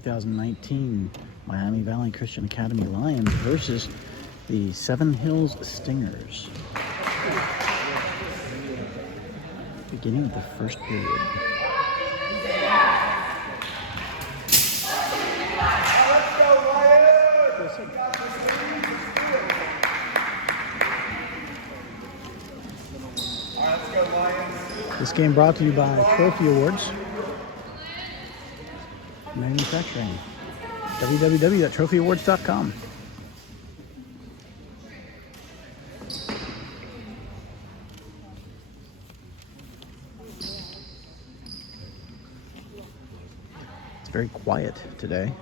2019 Miami Valley Christian Academy Lions versus the Seven Hills Stingers. Beginning of the first period. This game brought to you by Trophy Awards Manufacturing. www.trophyawards.com. It's very quiet today.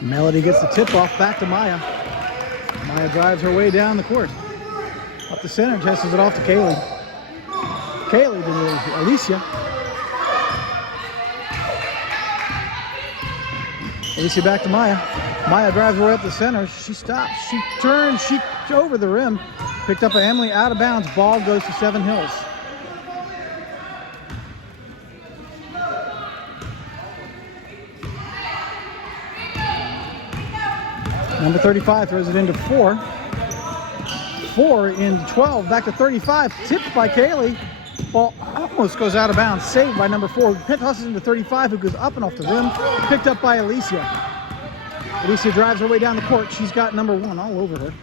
Melody gets the tip-off back to Maya. Maya drives her way down the court. Up the center, passes it off to Kaylee. Kaylee to Alicia. Alicia back to Maya. Maya drives her way up the center. She stops. She turns. She over the rim. Picked up by Emily out of bounds. Ball goes to Seven Hills. Number 35 throws it into 4. 4 into 12, back to 35. Tipped by Kaylee. Ball almost goes out of bounds. Saved by number 4. Tosses into 35, who goes up and off the rim. Picked up by Alicia. Alicia drives her way down the court. She's got number 1 all over her.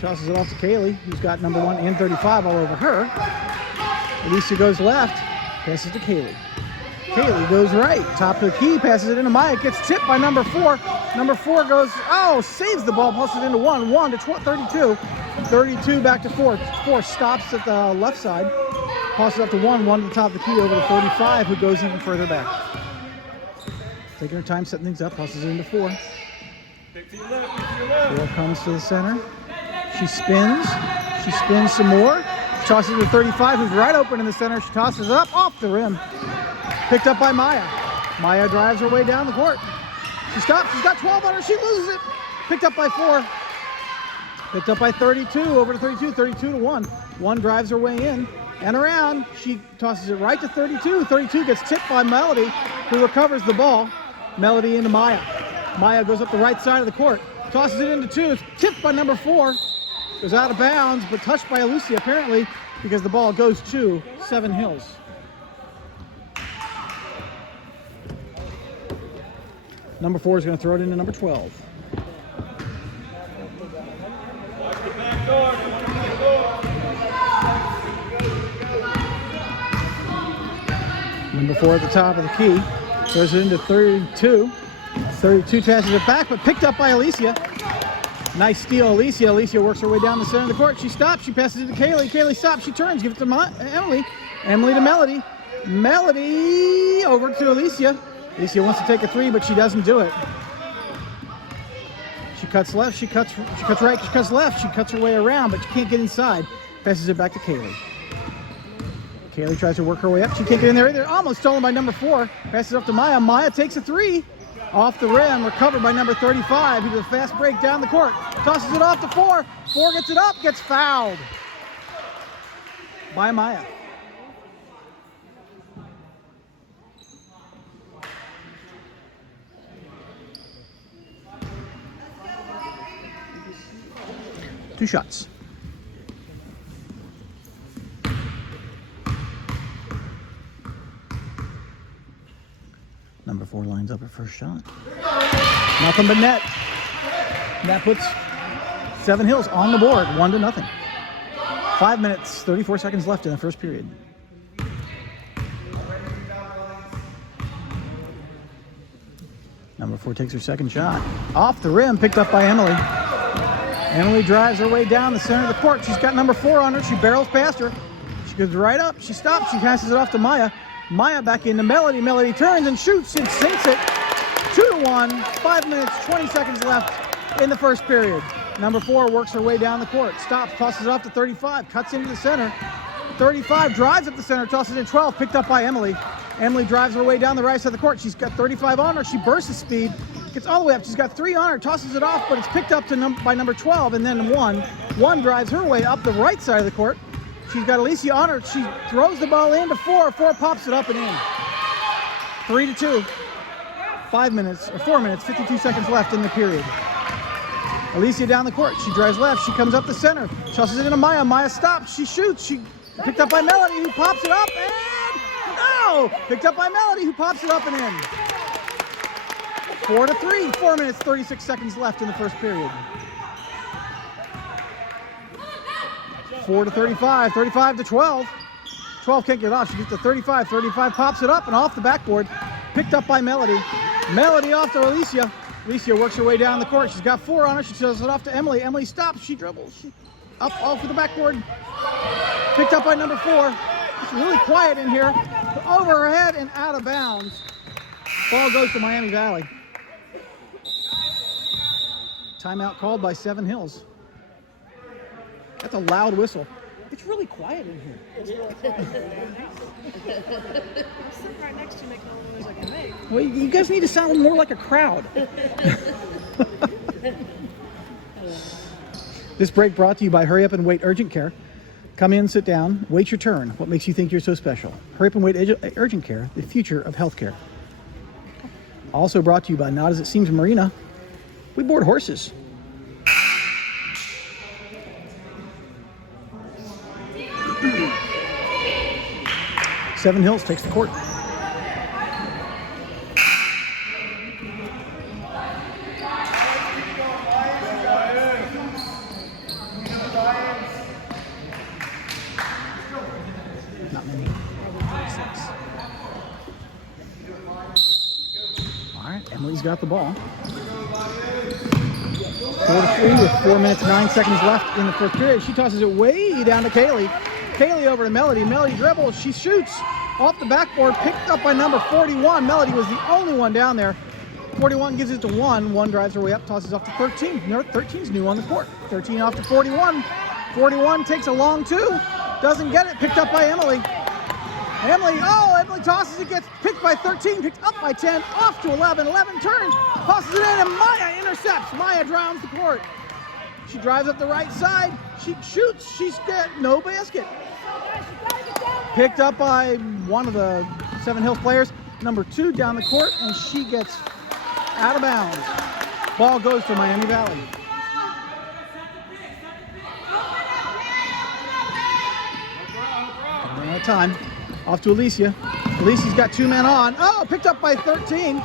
Tosses it off to Kaylee, who's got number 1 and 35 all over her. Alicia goes left. Passes to Kaylee. Kaylee goes right. Top of the key. Passes it into Maya. Gets tipped by number 4. Number 4 goes, saves the ball, passes it into 1. 1 to 32. 32 back to 4. 4 stops at the left side. Passes up to 1. 1 to the top of the key over to 35, who goes even further back. Taking her time, setting things up. Passes it into 4. 4 comes to the center. She spins. She spins some more. Tosses it to 35, who's right open in the center. She tosses it up off the rim. Picked up by Maya. Maya drives her way down the court. She stops. She's got 12 on her. She loses it. Picked up by 4. Picked up by 32. Over to 32. 32 to 1. 1 drives her way in and around. She tosses it right to 32. 32 gets tipped by Melody, who recovers the ball. Melody into Maya. Maya goes up the right side of the court. Tosses it into 2. It's tipped by number 4. Goes out of bounds, but touched by Alicia apparently, because the ball goes to Seven Hills. Number 4 is going to throw it into number 12. Number 4 at the top of the key. Throws it into 32. 32 passes it back, but picked up by Alicia. Nice steal, Alicia. Alicia works her way down the center of the court. She stops. She passes it to Kaylee. Kaylee stops. She turns. Gives it to Emily. Emily to Melody. Melody over to Alicia. Alicia wants to take a 3, but she doesn't do it. She cuts left, she cuts right, she cuts left, she cuts her way around, but she can't get inside. Passes it back to Kaylee. Kaylee tries to work her way up. She can't get in there either. Almost stolen by number 4. Passes it up to Maya. Maya takes a 3. Off the rim, recovered by number 35. He does a fast break down the court. Tosses it off to 4. 4 gets it up, gets fouled by Maya. Two shots. Number 4 lines up her first shot. Nothing but net. That puts Seven Hills on the board, 1-0. 5 minutes, 34 seconds left in the first period. Number 4 takes her second shot. Off the rim, picked up by Emily. Emily drives her way down the center of the court. She's got number 4 on her. She barrels past her. She goes right up. She stops. She passes it off to Maya. Maya back into Melody. Melody turns and shoots and sinks it. 2-1. 5 minutes, 20 seconds left in the first period. Number 4 works her way down the court. Stops, tosses it off to 35. Cuts into the center. 35 drives up the center. Tosses in 12. Picked up by Emily. Emily drives her way down the right side of the court. She's got 35 on her. She bursts the speed. Gets all the way up. She's got 3 on her. Tosses it off, but it's picked up by number 12 and then 1. One drives her way up the right side of the court. She's got Alicia on her. She throws the ball into 4. 4 pops it up and in. 3-2. 4 minutes, 52 seconds left in the period. Alicia down the court. She drives left. She comes up the center. Tosses it into Maya. Maya stops. She shoots. She picked up by Melody, who pops it up and no! Picked up by Melody, who pops it up and in. 4-3. 4 minutes, 36 seconds left in the first period. 4-35. 35-12. 12 can't get off. She gets to 35. 35 pops it up and off the backboard. Picked up by Melody. Melody off to Alicia. Alicia works her way down the court. She's got 4 on her. She does it off to Emily. Emily stops. She dribbles. She up off of the backboard. Picked up by number 4. It's really quiet in here. Over her head and out of bounds. Ball goes to Miami Valley. Timeout called by Seven Hills. That's a loud whistle. It's really quiet in here. It's really quiet. I'm sitting right next to you making all the noise I can make. Well, you guys need to sound more like a crowd. This break brought to you by Hurry Up and Wait Urgent Care. Come in, sit down, wait your turn. What makes you think you're so special? Hurry Up and Wait Urgent Care, the future of healthcare. Also brought to you by Not As It Seems Marina. We board horses. Seven Hills takes the court. Not many. All right, Emily's got the ball. 4-3 with 4 minutes, 9 seconds left in the fourth period. She tosses it way down to Kaylee. Kaylee over to Melody. Melody dribbles. She shoots off the backboard. Picked up by number 41. Melody was the only one down there. 41 gives it to 1. 1 drives her way up, tosses off to 13. 13's new on the court. 13 off to 41. 41 takes a long 2. Doesn't get it. Picked up by Emily. Emily tosses it. Gets picked by 13. Picked up by 10. Off to 11. 11 turns. Tosses it in and Maya intercepts. Maya drowns the court. She drives up the right side. She shoots. She's got no basket. Picked up by one of the Seven Hills players, number 2 down the court, and she gets out of bounds. Ball goes to Miami Valley. Running out of time. Off to Alicia. Alicia's got 2 men on. Oh, picked up by 13.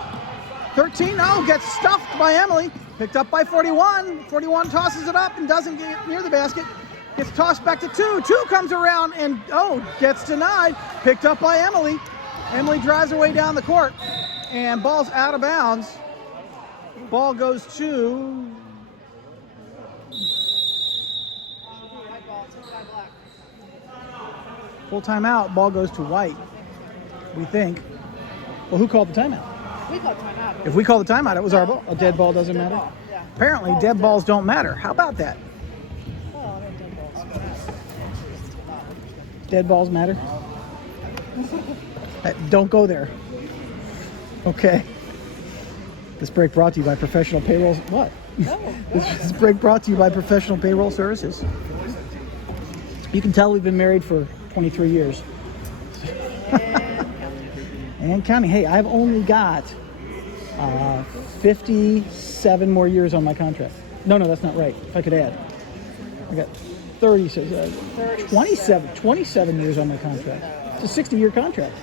13, gets stuffed by Emily. Picked up by 41. 41 tosses it up and doesn't get near the basket. Gets tossed back to 2. 2 comes around and, gets denied. Picked up by Emily. Emily drives her way down the court. And ball's out of bounds. Ball goes to... Full timeout. Ball goes to White, we think. Well, who called the timeout? We called timeout. If we call the timeout, it was our ball. A dead ball doesn't matter? Ball, yeah. Apparently, dead balls don't matter. How about that? Well, I know dead balls. Dead balls matter? Don't go there. Okay. This break brought to you by Professional Payroll. What? No. This break brought to you by Professional Payroll Services. You can tell we've been married for 23 years. And counting. Hey, I've only got 57 more years on my contract. No, that's not right. If I could add. I got 27 years on my contract. It's a 60-year contract.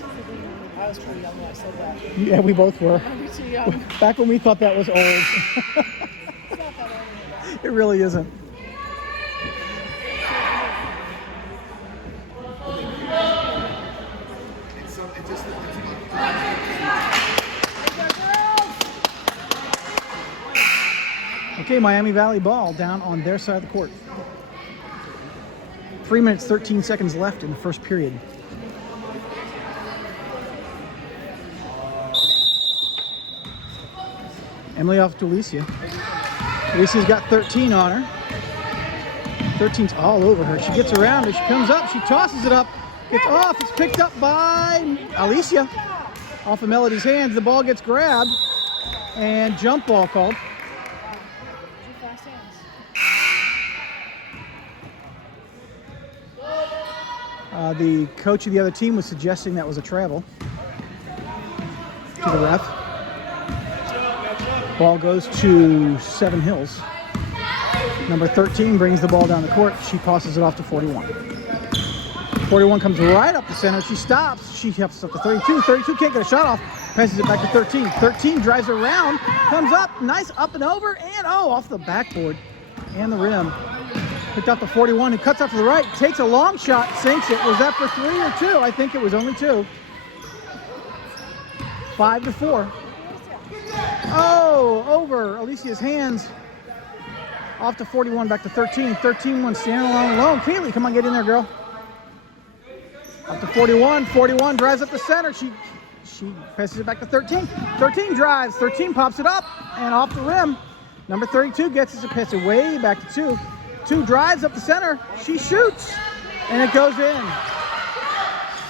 I was pretty young when I said that. Yeah, we both were. I'm too young. Back when we thought that was old. It's not that old. It really isn't. Okay, Miami Valley ball down on their side of the court. 3 minutes, 13 seconds left in the first period. Emily off to Alicia. Alicia's got 13 on her. 13's all over her. She gets around her. She comes up. She tosses it up. Gets off. It's picked up by Alicia. Off of Melody's hands. The ball gets grabbed. And jump ball called. The coach of the other team was suggesting that was a travel to the ref. Ball goes to Seven Hills. Number 13 brings the ball down the court. She passes it off to 41. 41 comes right up the center. She stops. She helps up to 32. 32 can't get a shot off. Passes it back to 13. 13 drives around. Comes up. Nice up and over. And off the backboard and the rim. Picked up the 41 who cuts out to the right. Takes a long shot. Sinks it. Was that for 3 or 2? I think it was only 2. 5-4. Over Alicia's hands. Off to 41, back to 13. 13 wants standing alone. Kaylee, come on, get in there, girl. Up to 41. 41 drives up the center. She passes it back to 13. 13 drives. 13 pops it up and off the rim. Number 32 gets it to pass it way back to 2. 2 drives up the center. She shoots and it goes in.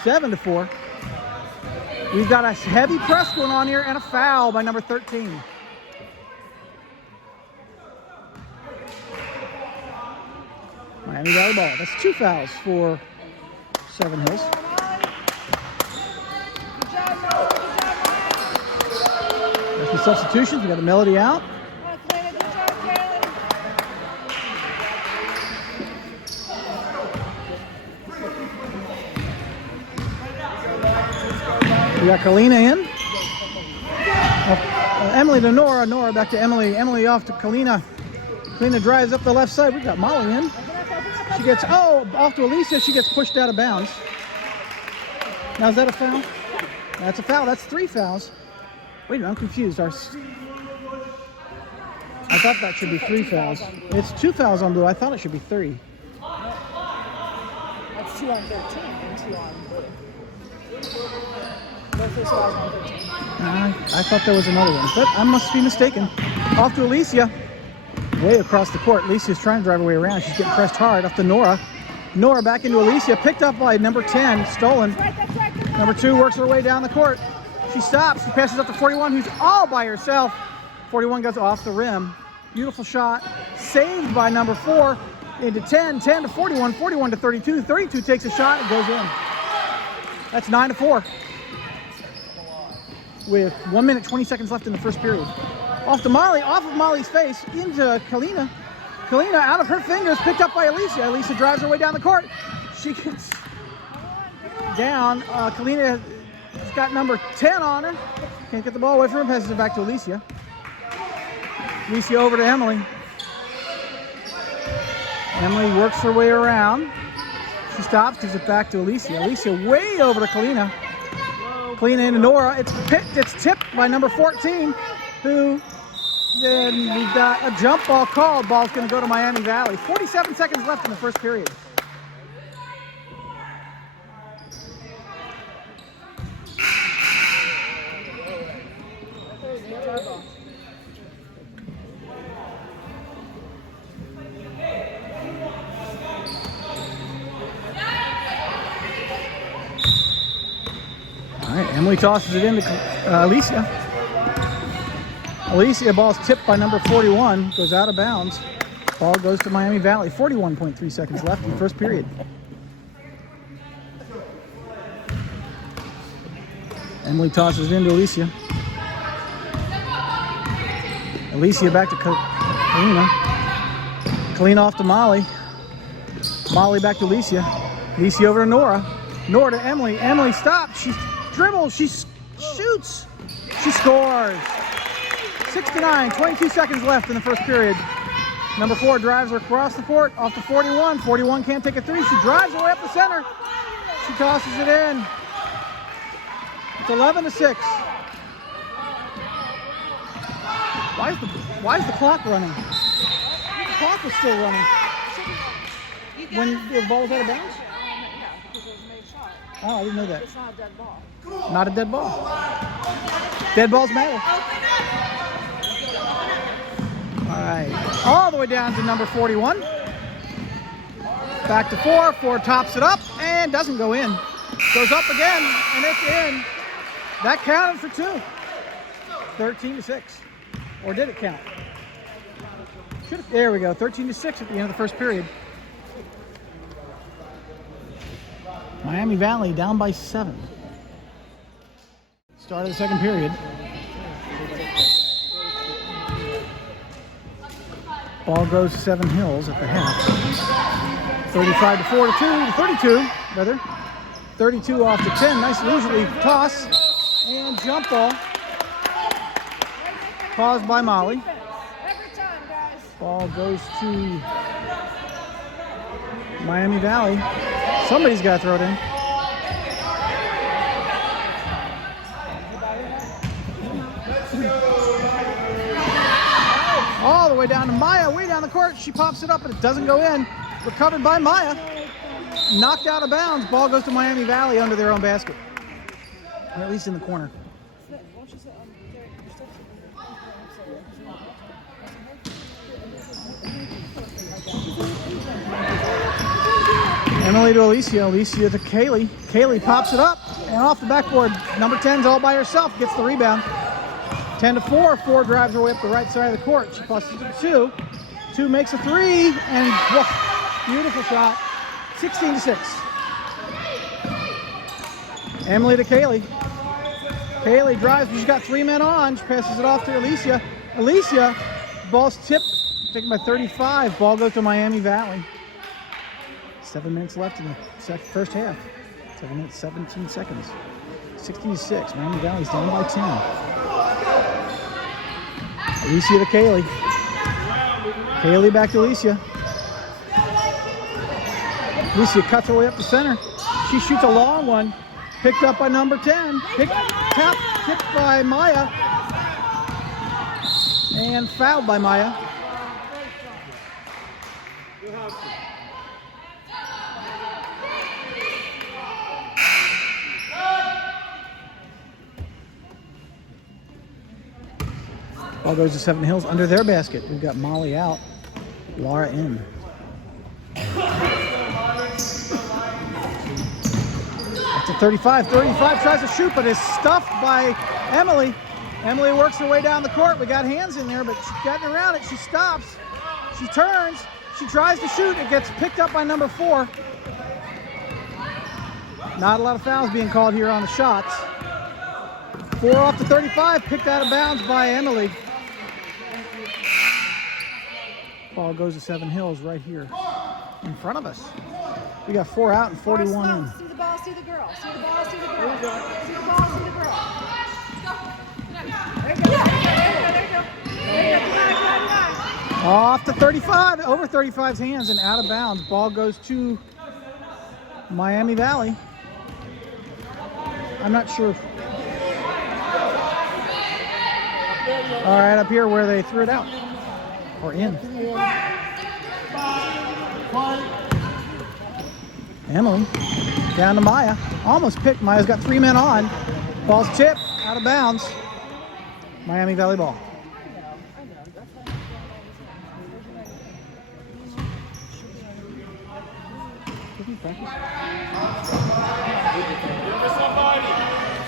7-4. We've got a heavy press going on here and a foul by number 13. Miami Valley ball. That's 2 fouls for Seven Hills. There's some substitutions. We got the Melody out. We got Kalina in. Emily to Nora. Nora back to Emily. Emily off to Kalina. Kalina drives up the left side. We got Molly in. She gets, off to Alicia. She gets pushed out of bounds. Now, is that a foul? That's a foul. That's 3 fouls. Wait a minute, I'm confused. I thought that should be 3 fouls. It's 2 fouls on blue. I thought it should be 3. That's 2 on 13 and 2 on blue. Both those fouls on 13. I thought there was another one, but I must be mistaken. Off to Alicia. Way across the court. Alicia's trying to drive her way around. She's getting pressed hard. Off to Nora. Nora back into Alicia. Picked up by number 10. Stolen. Number 2 works her way down the court. She stops. She passes up to 41, who's all by herself. 41 goes off the rim. Beautiful shot. Saved by number 4 into 10. 10 to 41. 41 to 32. 32 takes a shot and goes in. That's 9-4. With 1 minute, 20 seconds left in the first period. Off to Molly, off of Molly's face, into Kalina. Kalina out of her fingers, picked up by Alicia. Alicia drives her way down the court. She gets down. Kalina has got number 10 on her. Can't get the ball away from her, passes it back to Alicia. Alicia over to Emily. Emily works her way around. She stops, gives it back to Alicia. Alicia way over to Kalina. Kalina into Nora. It's tipped by number 14, who then we've got a jump ball called. Ball's going to go to Miami Valley. 47 seconds left in the first period. All right, Emily tosses it into Alicia. Alicia, ball's tipped by number 41, goes out of bounds. Ball goes to Miami Valley. 41.3 seconds left in the first period. Emily tosses it into Alicia. Alicia back to Kalina. Kalina off to Molly. Molly back to Alicia. Alicia over to Nora. Nora to Emily. Emily stops. She dribbles. She shoots. She scores. 6-9, 22 seconds left in the first period. Number 4 drives her across the court, off to 41. 41 can't take a 3. She drives her way up the center. She tosses it in. It's 11-6. Why is the clock running? The clock was still running. When the ball was out of bounds? Yeah, because it was a made shot. Oh, I didn't know that. It's not a dead ball. Not a dead ball. Dead balls matter. All right, all the way down to number 41. Back to 4. 4 tops it up and doesn't go in. Goes up again and it's in. That counted for 2. 13-6. Or did it count? There we go. 13-6 at the end of the first period. Miami Valley down by 7. Start of the second period. Ball goes to Seven Hills at the half. 35 to 4 to 2 to 32, rather. 32 off to 10. Nice leisurely toss and jump ball. Caused by Molly. Every time, guys. Ball goes to Miami Valley. Somebody's got to throw it in. All the way down to Maya, way down the court. She pops it up, but it doesn't go in. Recovered by Maya. Knocked out of bounds. Ball goes to Miami Valley under their own basket. Or at least in the corner. Emily to Alicia, Alicia to Kaylee. Kaylee pops it up and off the backboard. Number 10's all by herself, gets the rebound. 10 to 4, 4 drives her way up the right side of the court. She passes it to 2. 2 makes a 3, and whoa, beautiful shot. 16 to 6. Emily to Kaylee. Kaylee drives, but she's got 3 men on. She passes it off to Alicia. Alicia, ball's tipped, taken by 35. Ball goes to Miami Valley. 7 minutes left in the first half. 7 minutes, 17 seconds. 16 to 6. Miami Valley's down by 10. Alicia to Kaylee. Kaylee back to Alicia. Alicia cuts her way up the center. She shoots a long one. Picked up by number 10. Tipped by Maya. And fouled by Maya. Ball goes to Seven Hills under their basket. We've got Molly out, Laura in. Up to 35. 35 tries to shoot, but is stuffed by Emily. Emily works her way down the court. We got hands in there, but she's getting around it. She stops. She turns. She tries to shoot. It gets picked up by number 4. Not a lot of fouls being called here on the shots. 4 off to 35, picked out of bounds by Emily. Ball goes to Seven Hills right here in front of us. We got 4 out and 41 in. See the ball, see the girl. See the ball, see the girl. See the ball, see the girl. There you go. There you go. Come on. Off to 35, over 35's hands and out of bounds. Ball goes to Miami Valley. I'm not sure. All right, up here where they threw it out. Or in. Emily down to Maya. Almost picked. Maya's got 3 men on. Ball's tipped out of bounds. Miami Valley ball.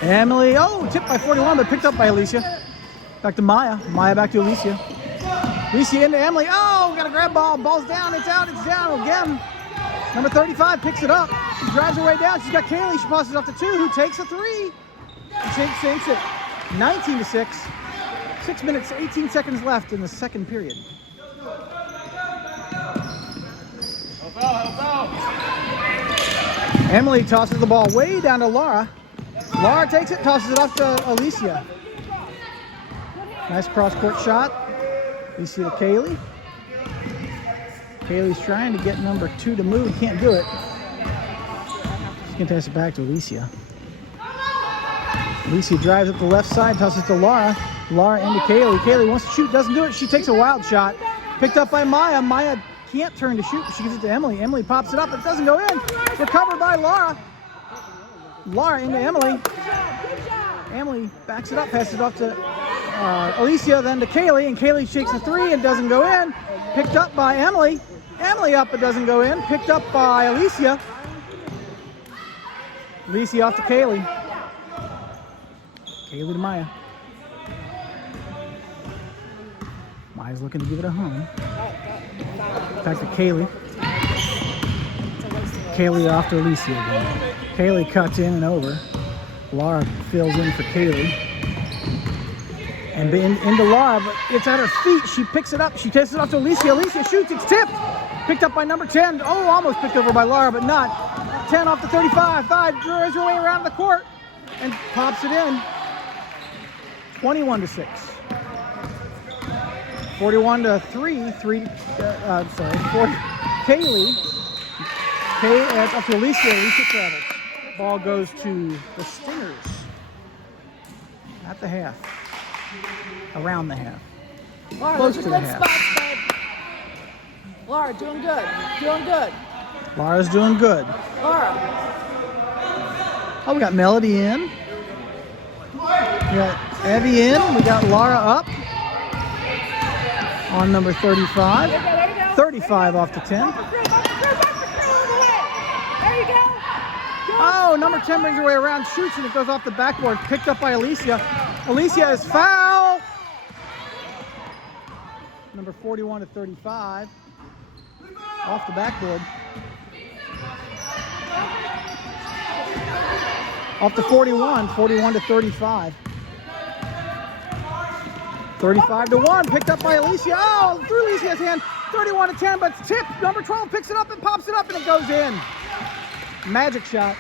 Emily, tipped by 41, but picked up by Alicia. Back to Maya. Maya back to Alicia. Alicia into Emily. Oh, got a grab ball. Ball's down. It's out. It's down again. Number 35 picks it up. She drives her way down. She's got Kaylee. She passes it off to 2, who takes a 3. She sinks it. 19 to 6. 6 minutes, 18 seconds left in the second period. Emily tosses the ball way down to Laura. Laura takes it, tosses it off to Alicia. Nice cross-court shot. Alicia to Kaylee. Kaylee's trying to get number 2 to move. Can't do it. She's going to pass it back to Alicia. Alicia drives up the left side, tosses to Laura. Laura into Kaylee. Kaylee wants to shoot, doesn't do it. She takes a wild shot. Picked up by Maya. Maya can't turn to shoot. She gives it to Emily. Emily pops it up. It doesn't go in. Recovered by Laura. Laura into Emily. Emily backs it up, passes it off to Alicia, then to Kaylee, and Kaylee shakes a 3 and doesn't go in. Picked up by Emily. Emily up, but doesn't go in. Picked up by Alicia. Alicia off to Kaylee. Kaylee to Maya. Maya's looking to give it a home. Back to Kaylee. Kaylee off to Alicia again. Kaylee cuts in and over. Laura fills in for Kaylee. And into Laura, but it's at her feet. She picks it up. She takes it off to Alicia. Alicia shoots. It's tipped. Picked up by number 10. Oh, almost picked over by Laura, but not. 10 off the 35. 5 drives her way around the court and pops it in. 21-6. 41-3. 40. Kaylee. Up to Alicia. Alicia travels. Ball goes to the Stingers at the half. Around the half. Laura, Close those to are the good half. spots, bud. Laura, doing good. Doing good. Laura's doing good. Laura. Oh, we got Melody in. We got Evie in. We got Laura up on number 35. There you go. 35 off the 10. There you go. Oh, number 10 brings her way around, shoots, and it goes off the backboard. Picked up by Alicia. Alicia is foul. Number 41-35. Off the backboard. Off the 41-35. 35-1, picked up by Alicia. Oh, through Alicia's hand. 31-10, but it's tipped. Number 12 picks it up and pops it up, and it goes in. Magic shot.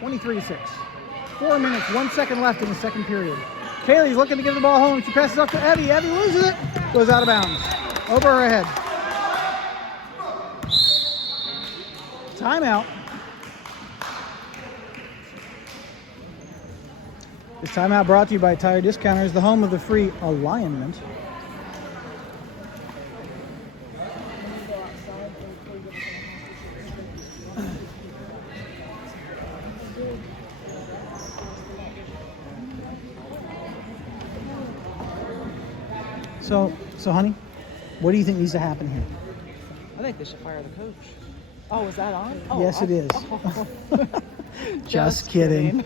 23-6. 4 minutes, 1 second left in the second period. Kaylee's looking to give the ball home. She passes up to Evie. Evie loses it. Goes out of bounds. Over her head. Timeout. This timeout brought to you by Tire Discounters, the home of the free alignment. So honey, what do you think needs to happen here? I think they should fire the coach. Oh, is that on? Oh, Yes, it is. Just kidding.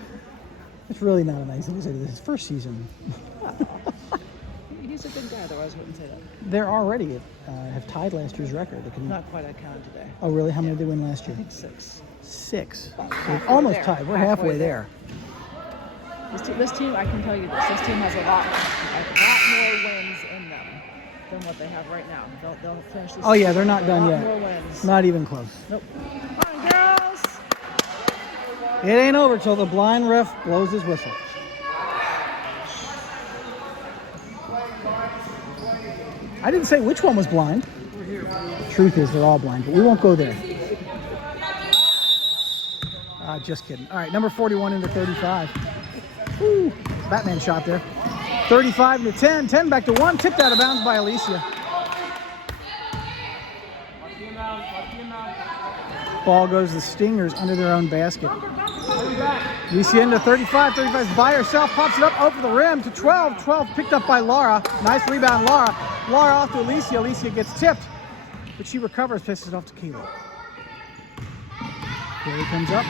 It's really not a nice thing to say. This is first season. He's a good guy, otherwise I wouldn't say that. They're already have tied last year's record. They can, Not quite, I counted today. oh, really? How many did they win last year? I think 6. 6. halfway We're almost there. tied. We're halfway Halfway there. This team, I can tell you this team has a lot more wins in them than what they have right now. They'll finish this. Oh yeah, they're not done a lot yet. more wins. Not even close. Nope. Come on, girls. It ain't over till the blind ref blows his whistle. I didn't say which one was blind. Truth is, they're all blind, but we won't go there. Just kidding. All right, number 41 into 35. Woo, Batman shot there. 35-10, 10 back to 1, tipped out of bounds by Alicia. Ball goes to the Stingers under their own basket. Alicia into 35, 35 is by herself, pops it up over the rim to 12. 12 picked up by Laura. Nice rebound, Laura. Laura off to Alicia. Alicia gets tipped, but she recovers, passes it off to Kaylee. Kaylee comes up.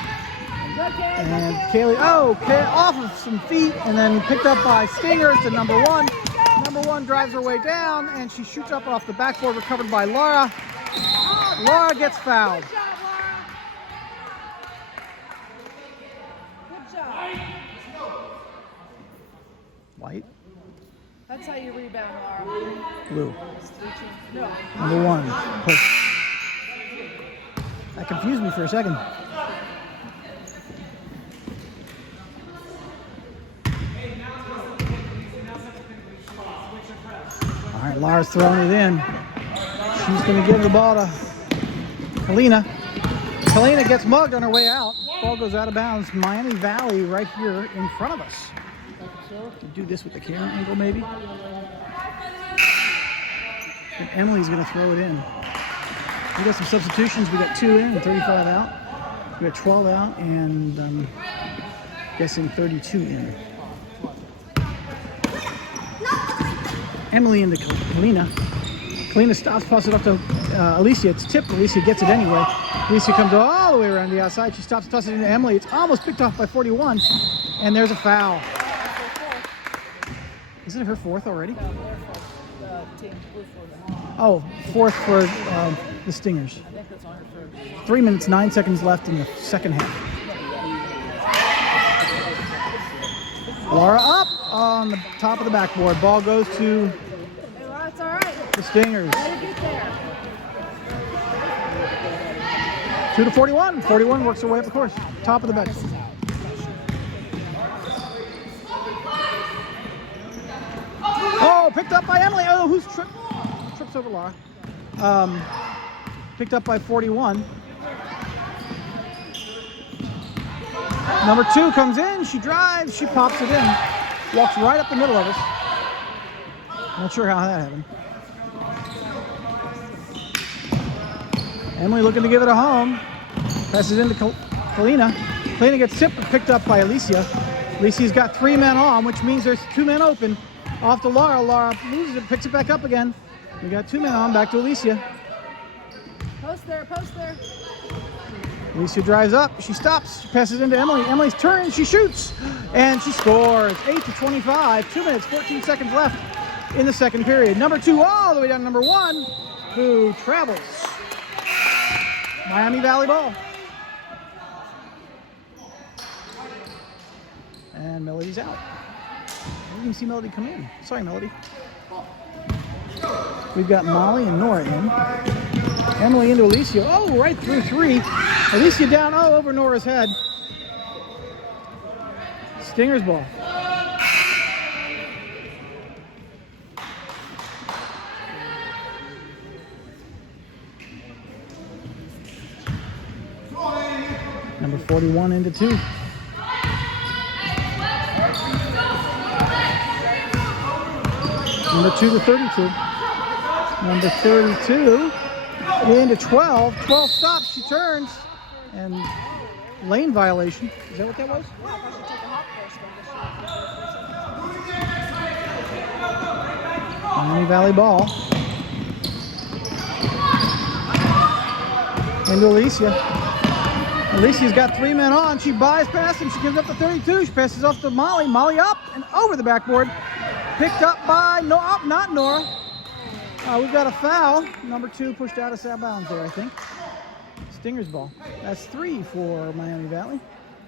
And Kaylee, off of some feet, and then picked up by Stingers to number 1. Number 1 drives her way down, and she shoots up off the backboard, recovered by Laura. Laura gets fouled. Good job. White, That's how you rebound, Laura. blue. No. Number 1, push. That confused me for a second. All right, Laura's throwing it in. She's going to give the ball to Kalina. Kalina gets mugged on her way out. Ball goes out of bounds. Miami Valley right here in front of us. Do this with the camera angle, maybe. And Emily's going to throw it in. We got some substitutions. We got 2 in and 35 out. We got 12 out and guessing 32 in. Emily into Kalina. Kalina stops, passes it up to Alicia. It's tipped. Alicia gets it anyway. Alicia comes all the way around the outside. She stops, tosses it into Emily. It's almost picked off by 41. And there's a foul. Is it her 4th already? Oh, 4th for the Stingers. 3 minutes, 9 seconds left in the second half. Laura up on the top of the backboard. Ball goes to Hey, Laura, it's all right. the Stingers. Let it get there. 2 to 41. 41 works her way up the course. Top of the backboard. Oh, picked up by Emily. Oh, who's trips over Laura? Picked up by 41. Number 2 comes in. She drives. She pops it in. Walks right up the middle of us. Not sure how that happened. Emily looking to give it a home. Passes into Kalina. Kalina gets tipped but picked up by Alicia. Alicia's got 3 men on, which means there's 2 men open. Off to Laura. Laura loses it, picks it back up again. We got 2 men on, back to Alicia. Post there, post there. Alicia drives up. She stops. She passes into Emily. Emily's turn. She shoots. And she scores. 8 to 25. 2 minutes, 14 seconds left in the second period. Number 2 all the way down to number 1, who travels. Miami Valley ball. And Melody's out. I didn't even see Melody come in. Sorry, Melody. We've got Molly and Nora in. Emily into Alicia. Oh, right through 3. Alicia down, over Nora's head. Stingers ball. Number 41 into 2. Number 2 to 32. Number 32 into 12. 12 stops. She turns. And lane violation. Is that what that was? Yeah, I thought she took a hop first, Miami Valley ball. Into Alicia. Alicia's got 3 men on. She buys past him. She gives up to 32. She passes off to Molly. Molly up and over the backboard. Picked up by not Nora. We've got a foul. Number 2 pushed out of bounds there, I think. Stingers ball. That's 3 for Miami Valley.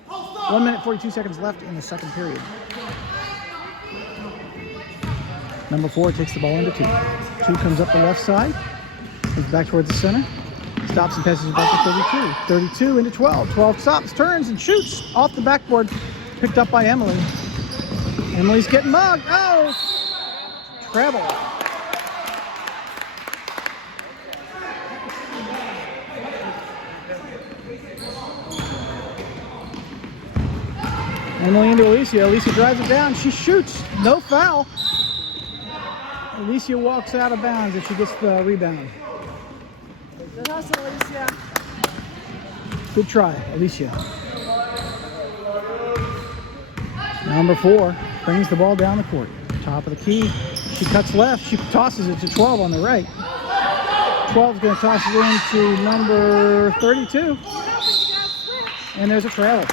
1 minute, 42 seconds left in the second period. Number 4 takes the ball into 2. 2 comes up the left side. Goes back towards the center. Stops and passes it back to 32. 32 into 12. 12 stops, turns, and shoots off the backboard. Picked up by Emily. Emily's getting mugged. Oh! Treble. Emily into Alicia. Alicia drives it down. She shoots. No foul. Alicia walks out of bounds if she gets the rebound. Good hustle, Alicia. Good try, Alicia. Number 4 brings the ball down the court. Top of the key. She cuts left. She tosses it to 12 on the right. 12 is going to toss it into number 32. And there's a travel.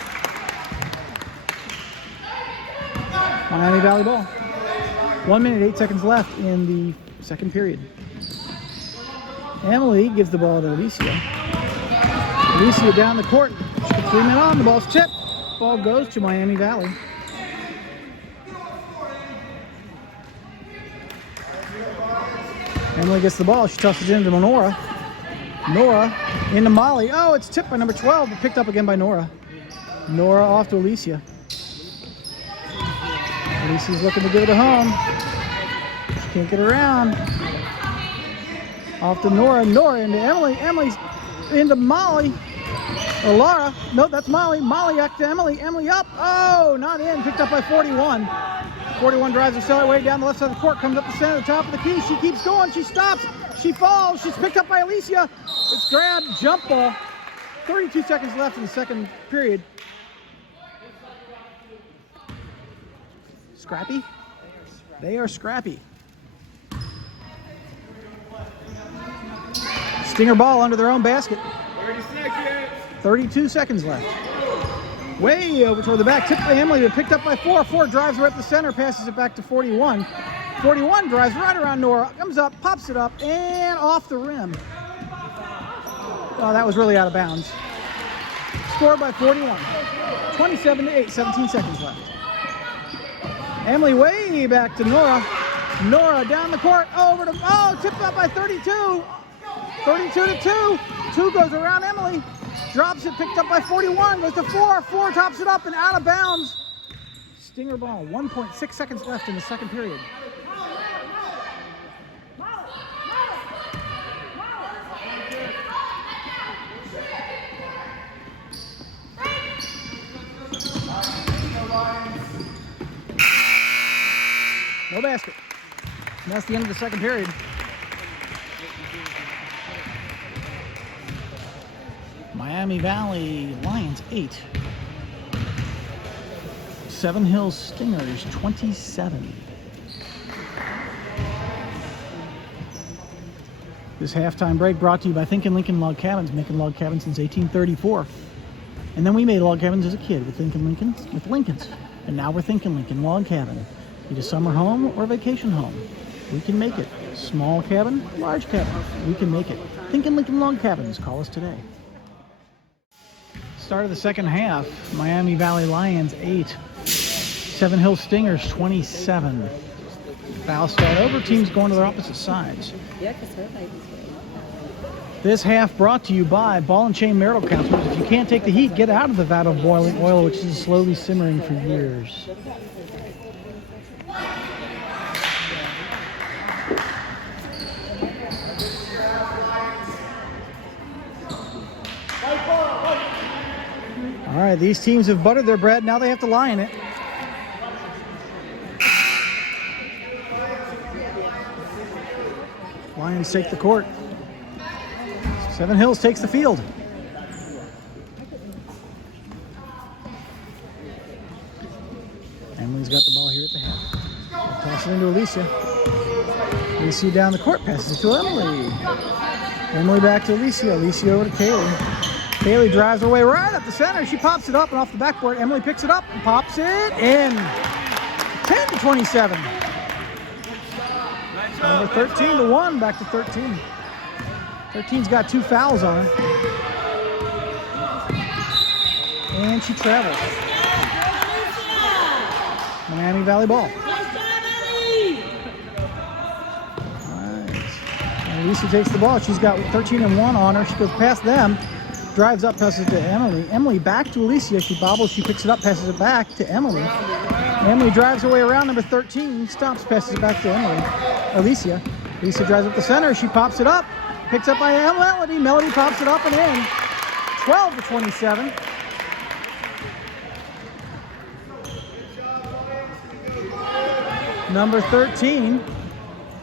Miami Valley ball. 1 minute, 8 seconds left in the second period. Emily gives the ball to Alicia. Alicia down the court. She gets 3 men on. The ball's tipped. Ball goes to Miami Valley. Emily gets the ball. She tosses it into Nora. Nora into Molly. Oh, it's tipped by number 12, but picked up again by Nora. Nora off to Alicia. Alicia's looking to give it a home. She can't get around. Off to Nora. Nora into Emily. Emily's into Molly. Or Laura. No, that's Molly. Molly back to Emily. Emily up. Oh, not in. Picked up by 41. 41 drives her way down the left side of the court. Comes up the center, the top of the key. She keeps going. She stops. She falls. She's picked up by Alicia. It's grabbed. Jump ball. 32 seconds left in the second period. Scrappy? They are scrappy. Stinger ball under their own basket. 32 seconds left. Way over toward the back. Tipped by Emily, but picked up by 4. 4 drives right up the center, passes it back to 41. 41 drives right around Nora, comes up, pops it up, and off the rim. Oh, that was really out of bounds. Scored by 41. 27 to 8, 17 seconds left. Emily way back to Nora. Nora down the court, over to, tipped up by 32. 32 to 2. 2 goes around Emily. Drops it, picked up by 41. Goes to 4. 4 tops it up and out of bounds. Stinger ball. 1.6 seconds left in the second period. No basket. And that's the end of the second period. Miami Valley Lions 8. Seven Hills Stingers 27. This halftime break brought to you by Thinkin' Lincoln Log Cabins, making log cabins since 1834. And then we made log cabins as a kid with Lincolns. And now we're Thinkin' Lincoln Log Cabin. Need a summer home or vacation home? We can make it. Small cabin, large cabin. We can make it. Thinkin' Lincoln Log Cabins. Call us today. Start of the second half. Miami Valley Lions 8. Seven Hills Stingers 27. Foul start over. Teams going to their opposite sides. This half brought to you by Ball and Chain Marital Counselors. If you can't take the heat, get out of the vat of boiling oil, which is slowly simmering for years. All right, these teams have buttered their bread. Now they have to lie in it. Lions take the court. Seven Hills takes the field. Emily's got the ball here at the half. Toss it into Alicia. Alicia down the court, passes it to Emily. Emily back to Alicia. Alicia over to Kaylee. Kaylee drives her way right up the center. She pops it up and off the backboard. Emily picks it up and pops it in. 10 to 27. Number 13 to 1, back to 13. 13's got 2 fouls on her. And she travels. Miami Valley ball. And Alicia takes the ball. She's got 13 and 1 on her. She goes past them. Drives up, passes it to Emily. Emily back to Alicia. She bobbles, she picks it up, passes it back to Emily. Emily drives her way around, number 13, stops, passes it back to Emily. Alicia. Alicia drives up the center, she pops it up, picks up by Melody. Melody pops it up and in. 12 to 27. Number 13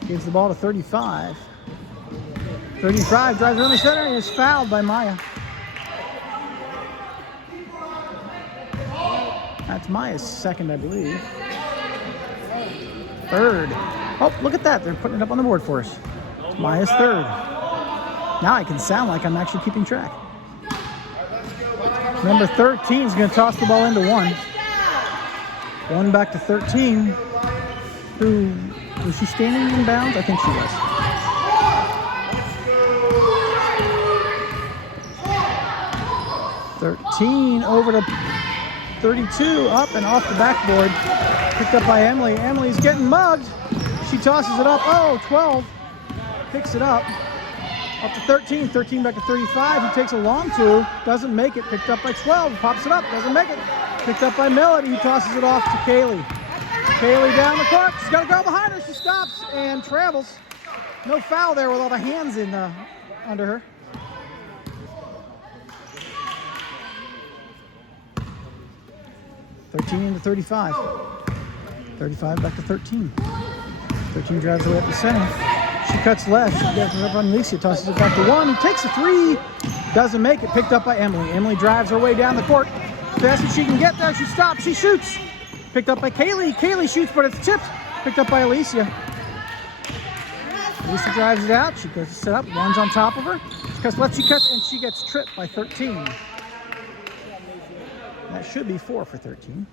gives the ball to 35. 35 drives around the center and is fouled by Maya. That's Maya's second, I believe. Third. Oh, look at that. They're putting it up on the board for us. It's Maya's third. Now I can sound like I'm actually keeping track. Number 13 is going to toss the ball into 1. 1 back to 13. Who was she standing in bounds? I think she was. "13 over to 32, up and off the backboard. Picked up by Emily. Emily's getting mugged. She tosses it up. 12. Picks it up. Up to 13. 13 back to 35. He takes a long 2. Doesn't make it. Picked up by 12. Pops it up. Doesn't make it. Picked up by Melody. He tosses it off to Kaylee. Kaylee down the court. She's got a girl behind her. She stops and travels. No foul there with all the hands in under her. "13 into 35. 35 back to 13. 13 drives away at the center. She cuts left. She gets it up on Alicia. Tosses it back to 1. He takes a 3. Doesn't make it. Picked up by Emily. Emily drives her way down the court. Fast as she can get there. She stops. She shoots. Picked up by Kaylee. Kaylee shoots, but it's tipped. Picked up by Alicia. Alicia drives it out. She goes to set up. 1's on top of her. She cuts left. She cuts, and she gets tripped by 13. That should be 4 for 13.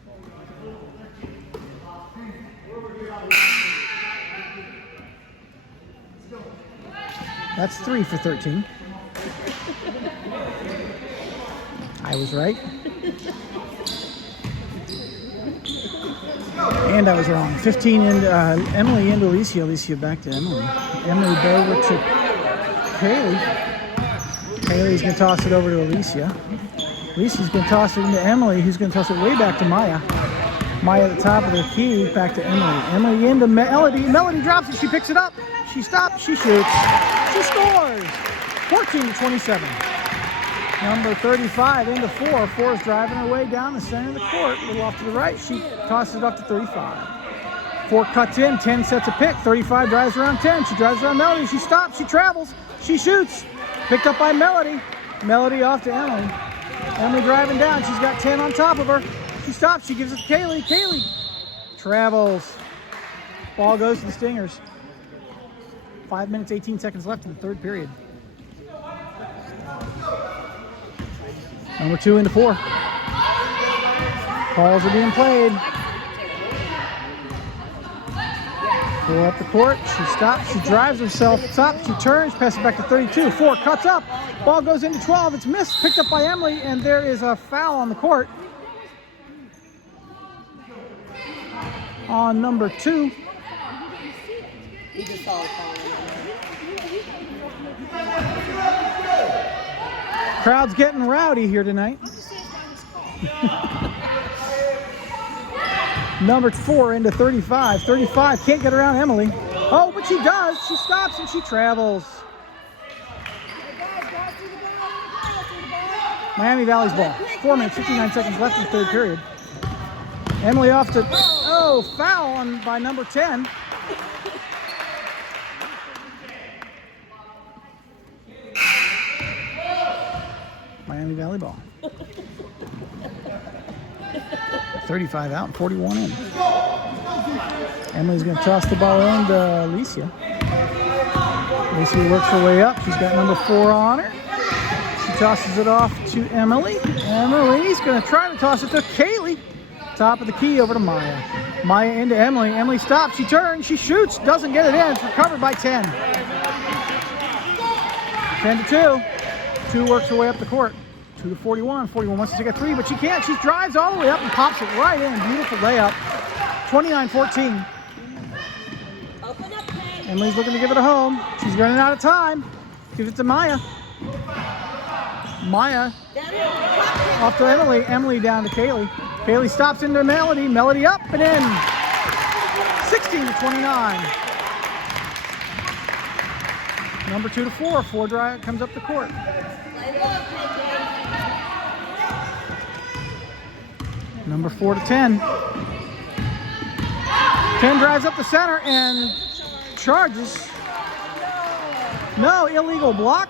That's 3 for 13. I was right. And I was wrong. 15 into Emily into Alicia. Alicia back to Emily. Emily over to Kaylee. Kaylee's going to toss it over to Alicia. Alicia's going to toss it into Emily, who's going to toss it way back to Maya. Maya at the top of the key, back to Emily. Emily into Melody. Melody drops it. She picks it up. She stops. She shoots. She scores. 14-27. Number 35 into 4. 4 is driving her way down the center of the court. A little off to the right. She tosses it up to 35. 4 cuts in. 10 sets a pick. 35 drives around 10. She drives around Melody. She stops. She travels. She shoots. Picked up by Melody. Melody off to Emily. Emily driving down. She's got 10 on top of her. She stops. She gives it to Kaylee. Kaylee travels. Ball goes to the Stingers. 5 minutes, 18 seconds left in the third period. Number 2 into 4. Calls are being played. 4 up the court. She stops. She drives herself. Stops. She turns. Passes back to 32. 4 cuts up. Ball goes into 12. It's missed. Picked up by Emily. And there is a foul on the court. On number 2. We just saw it falling. Crowd's getting rowdy here tonight. Number 4 into 35. 35 can't get around Emily. Oh, but she does. She stops and she travels. Miami Valley's ball. 4 minutes, 59 seconds left in the third period. Emily off to, foul on by number 10. Miami Valley ball. 35 out and 41 in. Emily's going to toss the ball in to Alicia. Alicia works her way up. She's got number 4 on her. She tosses it off to Emily. Emily's going to try to toss it to Kaylee. Top of the key over to Maya. Maya into Emily. Emily stops. She turns. She shoots. Doesn't get it in. It's recovered by 10. 10-2. 2 works her way up the court. 2 to 41. 41 wants to take a 3, but she can't. She drives all the way up and pops it right in. Beautiful layup. 29-14. Emily's looking to give it a home. She's running out of time. Gives it to Maya. Maya off to Emily. Emily down to Kaylee. Kaylee stops into Melody. Melody up and in. 16-29. Number 2 to 4. 4 drive comes up the court. Number 4 to 10. 10 drives up the center and charges. No, illegal block.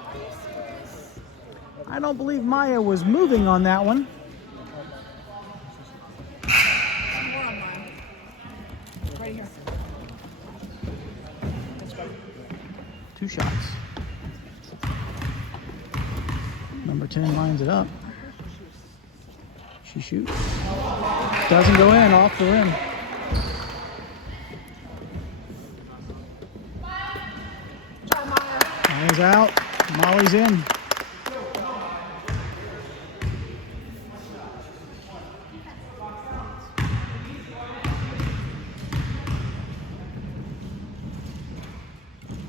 I don't believe Maya was moving on that one. Right here. 2 shots. Number 10 lines it up. She shoots. Doesn't go in, off the rim. Maya's out. Molly's in.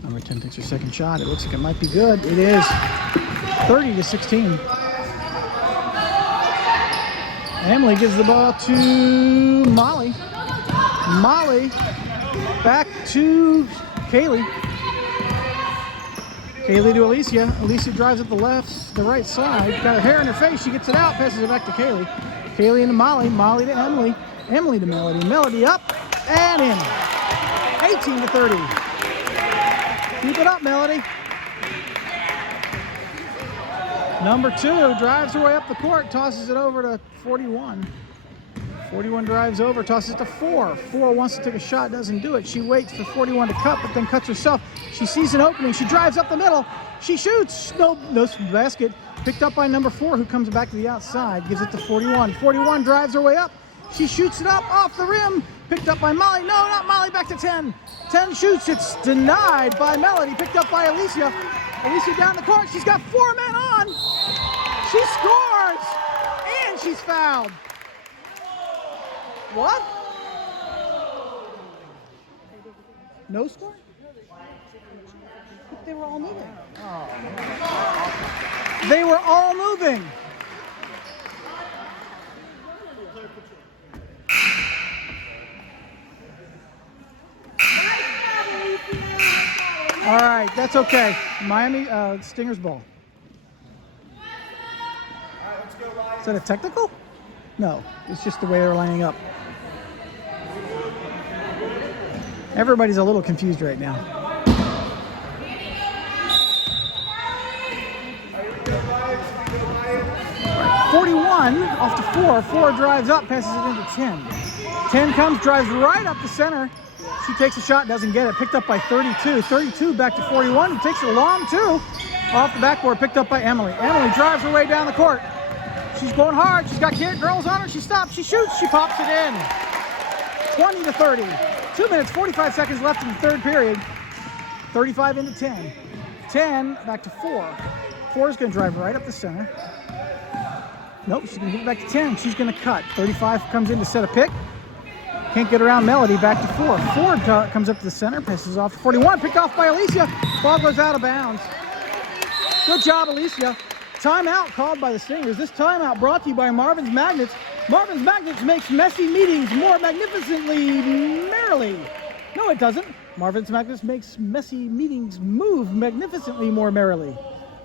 Number 10 takes her second shot. It looks like it might be good. It is. 30-16. Emily gives the ball to Molly. Molly back to Kaylee. Kaylee to Alicia. Alicia drives up the right side. Got her hair in her face. She gets it out, passes it back to Kaylee. Kaylee into Molly. Molly to Emily. Emily to Melody. Melody up and in. 18-30. Keep it up, Melody. Number 2 drives her way up the court, tosses it over to 41. 41 drives over, tosses it to 4. 4 wants to take a shot, doesn't do it. She waits for 41 to cut, but then cuts herself. She sees an opening. She drives up the middle. She shoots. No basket. Picked up by number 4, who comes back to the outside. Gives it to 41. 41 drives her way up. She shoots it up off the rim. Picked up by Molly. No, not Molly. Back to 10. 10 shoots. It's denied by Melody. Picked up by Alicia. Alicia down the court. She's got 4 men on. She scores. And she's fouled. What? No score? But they were all moving. They were all moving. All right, that's okay. Miami Stingers ball. Is that a technical? No, it's just the way they're lining up. Everybody's a little confused right now. Right, 41 off to 4. 4 drives up, passes it into 10. 10 comes, drives right up the center. She takes a shot, doesn't get it. Picked up by 32. 32 back to 41. He takes it long too. Off the backboard, picked up by Emily. Emily drives her way down the court. She's going hard. She's got girls on her. She stops. She shoots. She pops it in. 20 to 30. 2 minutes, 45 seconds left in the third period. 35 into 10. 10 back to 4. 4 is going to drive right up the center. Nope, she's going to give it back to 10. She's going to cut. 35 comes in to set a pick. Can't get around Melody. Back to 4. 4 comes up to the center. Passes off to 41. Picked off by Alicia. Ball goes out of bounds. Good job, Alicia. Timeout called by the Stingers. This timeout brought to you by Marvin's Magnets. Marvin's Magnets makes messy meetings more magnificently merrily. No, it doesn't. Marvin's Magnets makes messy meetings move magnificently more merrily.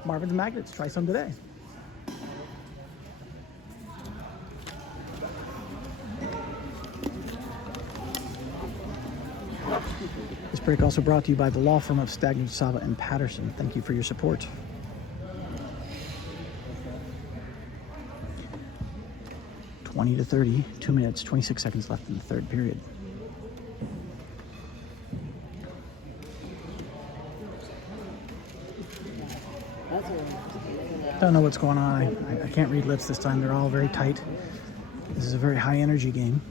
Marvin's Magnets. Try some today. This break also brought to you by the law firm of Stagnant, Sava, and Patterson. Thank you for your support. $20 to 30, 2 minutes, 26 seconds left in the third period. Don't know what's going on. I can't read lips this time. They're all very tight. This is a very high energy game.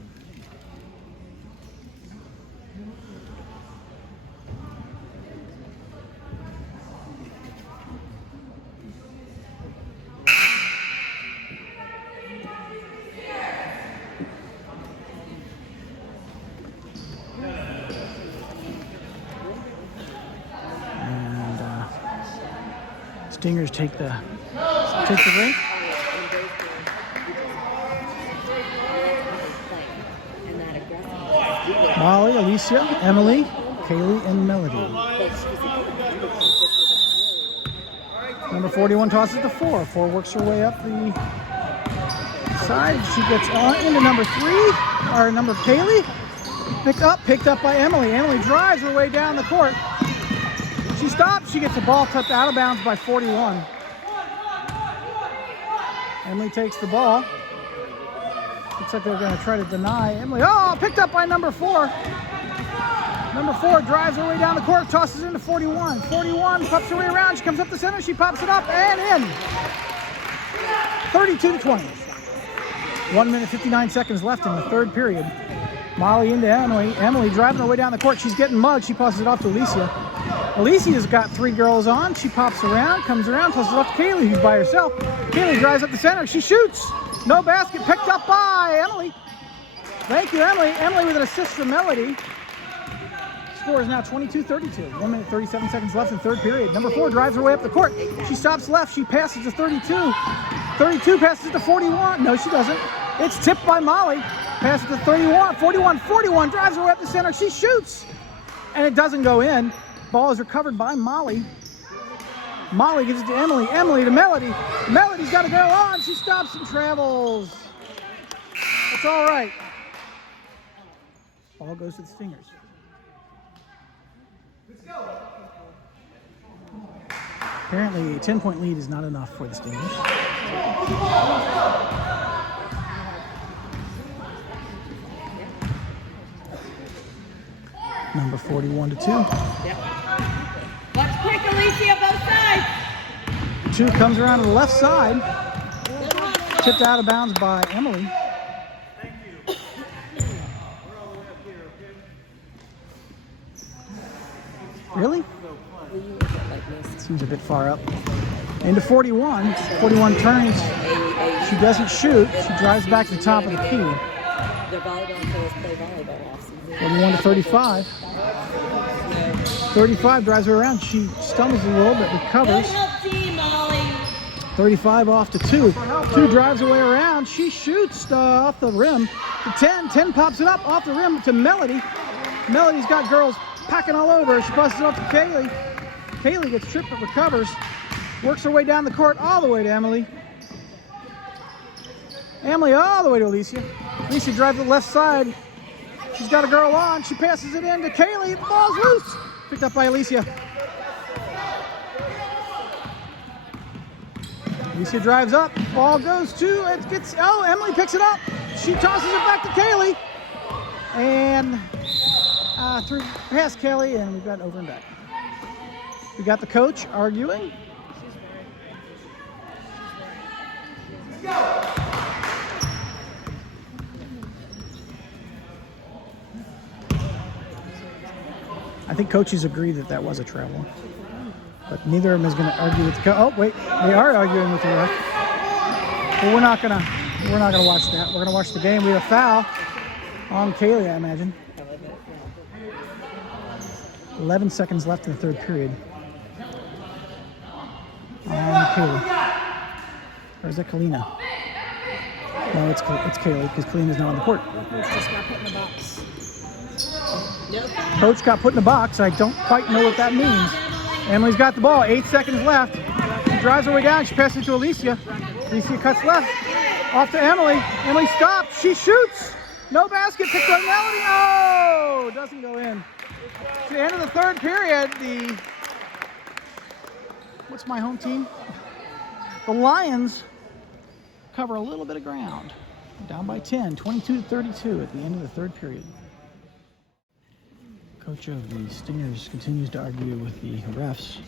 Stingers take the break. Molly, Alicia, Emily, Kaylee, and Melody. Number 41 tosses to 4. 4 works her way up the side. She gets on into number 3, or number Kaylee. Picked up by Emily. Emily drives her way down the court. She stops. She gets the ball tucked out of bounds by 41. Emily takes the ball. Looks like they're going to try to deny Emily. Oh, picked up by number 4. Number 4 drives her way down the court, tosses into 41. 41 pops her way around. She comes up the center. She pops it up and in. 32 to 20. 1 minute, 59 seconds left in the third period. Molly into Emily. Emily driving her way down the court. She's getting mugged. She passes it off to Alicia. Alicia's got 3 girls on. She pops around, comes around, tosses it off to Kaylee, who's by herself. Kaylee drives up the center. She shoots. No basket. Picked up by Emily. Thank you, Emily. Emily with an assist from Melody. Score is now 22-32. 1 minute, 37 seconds left in third period. Number 4 drives her way up the court. She stops left. She passes to 32. 32 passes to 41. No, she doesn't. It's tipped by Molly. Passes to 31. 41 drives her way up the center. She shoots. And it doesn't go in. Ball is recovered by Molly. Molly gives it to Emily. Emily to Melody. Melody's got a girl on. She stops and travels. That's all right. Ball goes to the Stingers. Let's go. Apparently, a 10-point lead is not enough for the Stingers. Number 41 to 2. Yep. Let's pick Alicia both sides. 2 comes around to the left side. Tipped out of bounds by Emily. Thank you. We're all the way up here, okay? Really? Seems a bit far up. Into 41. 41 turns. She doesn't shoot. She drives back to the top of the key. Their volleyball players play volleyball off season. 41 to 35. 35 drives her around. She stumbles a little but recovers. 35 off to 2. 2 drives her way around. She shoots off the rim to 10. 10 pops it up off the rim to Melody. Melody's got girls packing all over. She passes it off to Kaylee. Kaylee gets tripped but recovers. Works her way down the court all the way to Emily. Emily all the way to Alicia. Alicia drives to the left side. She's got a girl on. She passes it in to Kaylee. The ball's loose. Picked up by Alicia. Alicia drives up. Ball goes to, Emily picks it up. She tosses it back to Kaylee. And through past Kelly, and we've got over and back. We got the coach arguing. I think coaches agree that that was a travel, but neither of them is going to argue with the coach. Oh wait, they are arguing with the ref. But we're not gonna watch that. We're gonna watch the game. We have a foul on Kaylee, I imagine. 11 seconds left in the third period. On Kaylee. Or is that Kalina? No, it's Kaylee because Kalina's not on the court. Just got put in the box. Coach got put in the box. I don't quite know what that means. Emily's got the ball. 8 seconds left. She drives her way down. She passes it to Alicia. Alicia cuts left. Off to Emily. Emily stops. She shoots. No basket. Picked up Melody. Oh! Doesn't go in. To the end of the third period, what's my home team? The Lions cover a little bit of ground. Down by 10, 22-32 at the end of the third period. Coach of the Stingers continues to argue with the refs.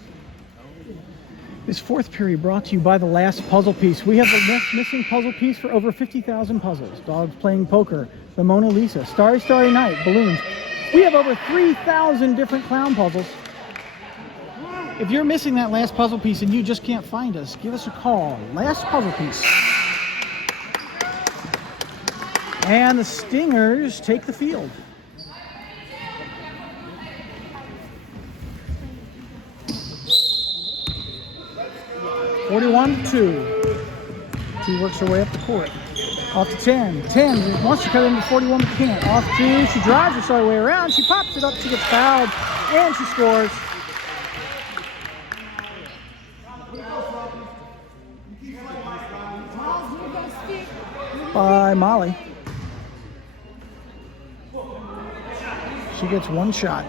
This fourth period brought to you by the last puzzle piece. We have the missing puzzle piece for over 50,000 puzzles. Dogs playing poker, the Mona Lisa, Starry Starry Night, balloons. We have over 3,000 different clown puzzles. If you're missing that last puzzle piece and you just can't find us, give us a call. Last puzzle piece. And the Stingers take the field. (41-2). 2 works her way up the court. Off to 10. 10 wants to cut into 41 but can't. Off to, she drives her way around. She pops it up. She gets fouled. And she scores. By Molly. She gets 1 shot.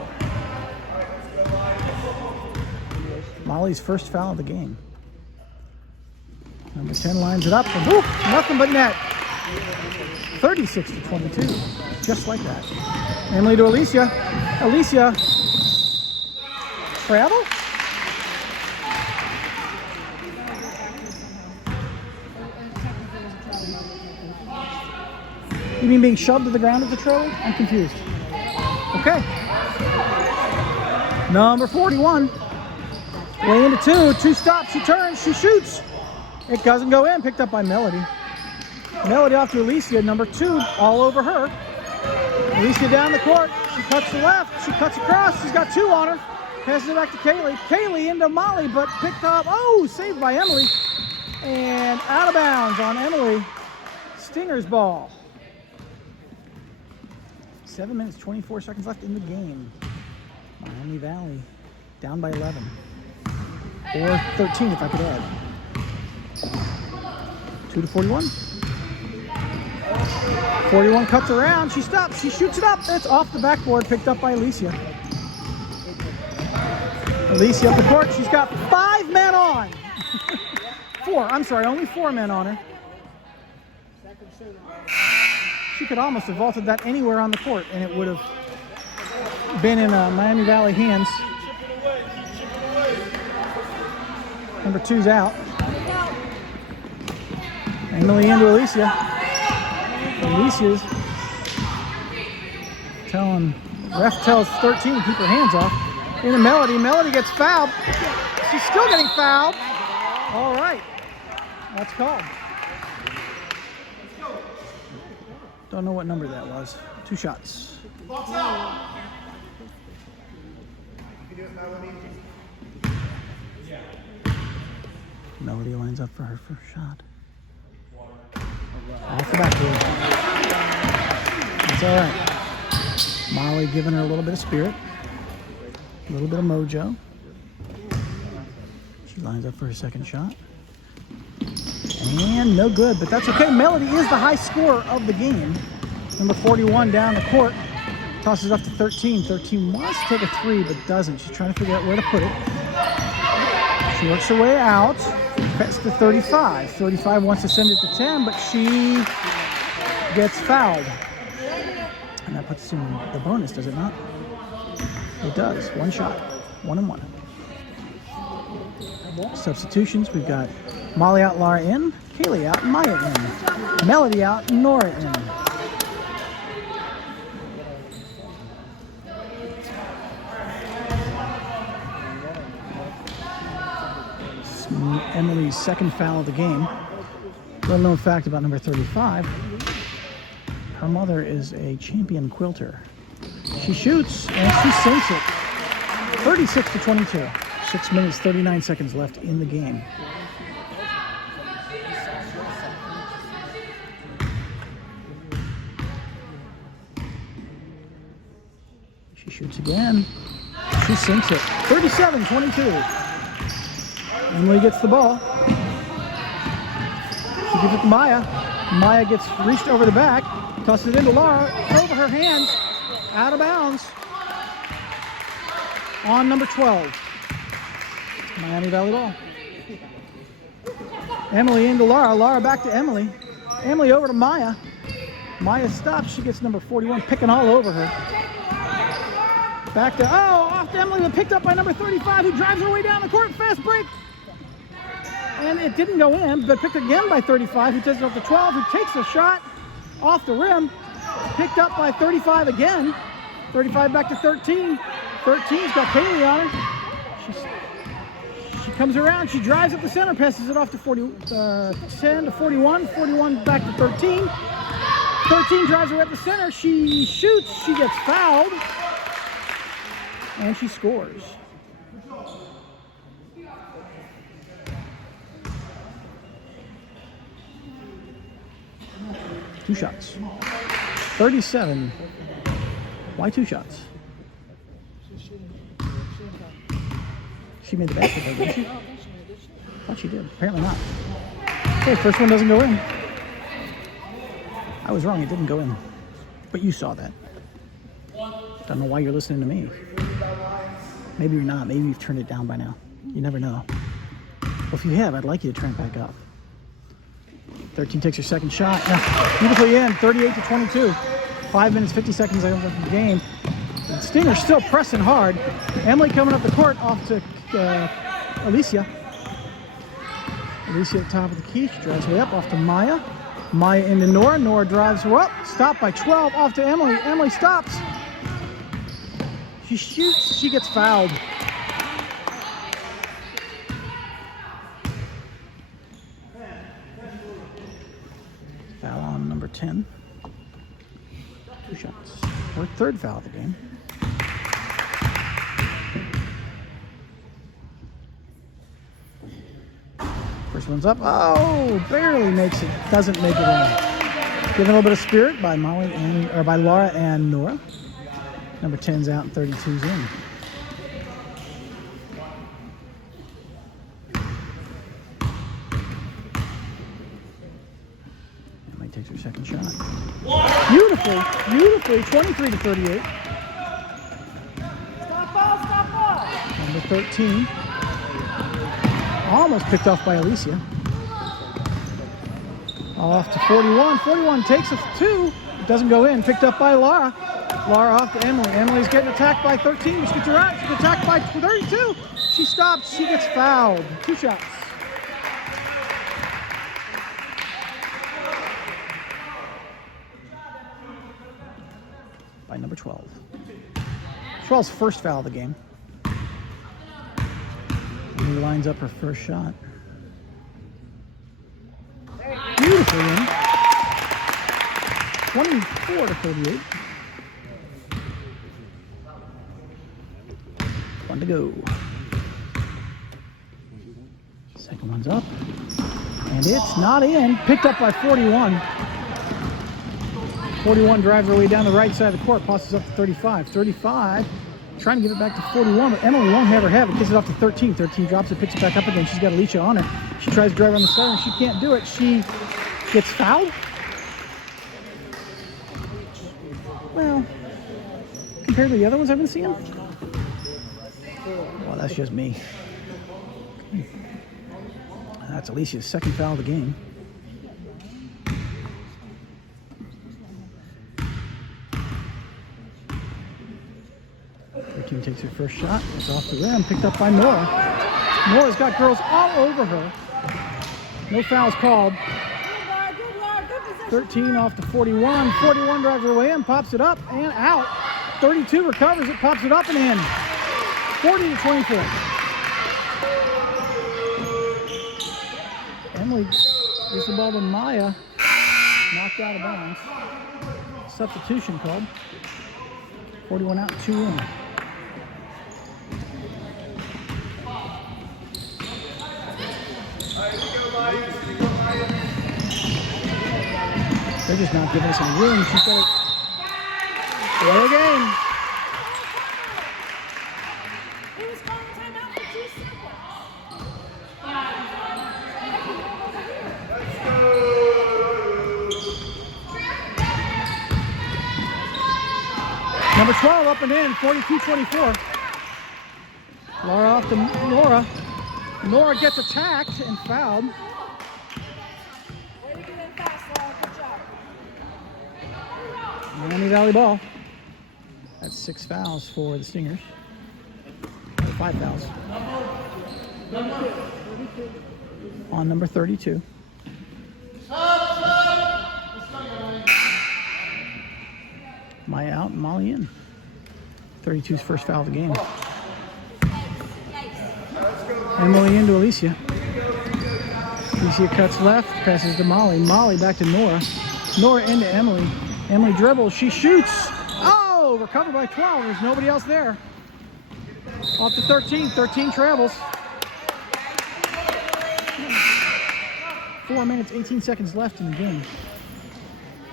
Molly's first foul of the game. Number 10 lines it up, and whoop, nothing but net. 36-22, just like that. Emily to Alicia. Alicia, travel? You mean being shoved to the ground at the trailer? I'm confused. Okay. Number 41. Way into 2. 2 stops. She turns. She shoots. It doesn't go in. Picked up by Melody. Melody off to Alicia. Number 2. All over her. Alicia down the court. She cuts to left. She cuts across. She's got 2 on her. Passes it back to Kaylee. Kaylee into Molly, but picked up. Oh, saved by Emily. And out of bounds on Emily. Stingers ball. 7 minutes, 24 seconds left in the game. Miami Valley down by 11. Or 13 if I could add. 2-41. 41 cuts around. She stops. She shoots it up. It's off the backboard. Picked up by Alicia. Alicia up the court. She's got 5 men on. 4. I'm sorry. Only 4 men on her. She could almost have vaulted that anywhere on the court, and it would have been in Miami Valley hands. Number 2's out. Emily into Alicia. Alicia's ref tells 13 to keep her hands off. Into Melody. Melody gets fouled. She's still getting fouled. All right. That's called. Don't know what number that was. 2 shots. Melody lines up for her first shot. Off the backboard. That's all right. Molly giving her a little bit of spirit, a little bit of mojo. She lines up for her second shot. And no good, but that's okay. Melody is the high scorer of the game. Number 41 down the court. Tosses up to 13. 13 wants to take a three, but doesn't. She's trying to figure out where to put it. She works her way out. Gets to 35. 35 wants to send it to 10, but she gets fouled. And that puts us in the bonus, does it not? It does. One shot. 1 and 1. Substitutions. We've got Molly out, Laura in. Kaylee out, Maya in. Melody out, Nora in. Emily's second foul of the game. Little known fact about number 35. Her mother is a champion quilter. She shoots and she sinks it. 36-22. 6 minutes, 39 seconds left in the game. She shoots again. She sinks it. 37-22. Emily gets the ball. She gives it to Maya. Maya gets reached over the back, tosses it into Laura, over her hands, out of bounds. On number 12. Miami Valley ball. Emily into Laura. Laura back to Emily. Emily over to Maya. Maya stops. She gets number 41 picking all over her. Back to, off to Emily, but picked up by number 35, who drives her way down the court. Fast break. And it didn't go in, but picked again by 35, who takes it up to 12, who takes a shot off the rim. Picked up by 35 again. 35 back to 13. 13's got Kaylee on her. She comes around, she drives up the center, passes it off to 10 to 41. 41 back to 13. 13 drives her at the center. She shoots, she gets fouled, and she scores. Two shots. 37. Why two shots? She made the basket, though, didn't she? I thought she did. Apparently not. Okay, first one doesn't go in. I was wrong. It didn't go in. But you saw that. Don't know why you're listening to me. Maybe you're not. Maybe you've turned it down by now. You never know. Well, if you have, I'd like you to turn it back up. 13 takes her second shot. Now, beautifully in, 38-22. 5 minutes, 50 seconds left in the game. The Stingers still pressing hard. Emily coming up the court off to Alicia. Alicia at the top of the key. She drives way up off to Maya. Maya into Nora. Nora drives her up. Stopped by 12 off to Emily. Emily stops. She shoots. She gets fouled. Foul on number 10. Two shots. Her third foul of the game. First one's up. Oh, barely makes it. Doesn't make it in. Given a little bit of spirit by by Laura and Nora. Number 10's out and 32's in. Emily takes her second shot. Beautifully, 23-38. Stop ball. Number 13. Almost picked off by Alicia. Off to 41. 41 takes it to 2. It doesn't go in. Picked up by Laura. Laura off to Emily. Emily's getting attacked by 13. She gets her out. She gets attacked by 32. She stops. She gets fouled. Two shots. By number 12. 12's first foul of the game. Emily lines up her first shot. Beautifully in. 24-38. One to go. Second one's up. And it's not in. Picked up by 41. 41 drives her way down the right side of the court. Passes up to 35. 35. Trying to give it back to 41, but Emily won't have it. Gets it off to 13. 13 drops it, picks it back up again. She's got Alicia on her. She tries to drive on the center, and she can't do it. She gets fouled. Well, compared to the other ones I've been seeing. Well, that's just me. That's Alicia's second foul of the game. Team takes her first shot. It's off the rim. Picked up by Nora. Nora's got girls all over her. No fouls called. 13 off the 41. 41 drives her way in, pops it up and out. 32 recovers it, pops it up and in. 40 to 24. Emily gives the ball to Maya. Knocked out of bounds. Substitution called. 41 out, 2 in. They're just not giving us any room. She's got to play a game. He was calling timeout for 2 seconds. Number 12 up and in, 42-24. Laura off to Nora. Nora gets attacked and fouled. Miami Valley ball. That's 6 fouls for the Stingers. 5 fouls. On number 32. Maya out and Molly in. 32's first foul of the game. Emily into Alicia. Alicia cuts left, passes to Molly. Molly back to Nora. Nora into Emily. Emily dribbles, she shoots. Oh, recovered by 12. There's nobody else there. Off to 13. 13 travels. 4 minutes, 18 seconds left in the game.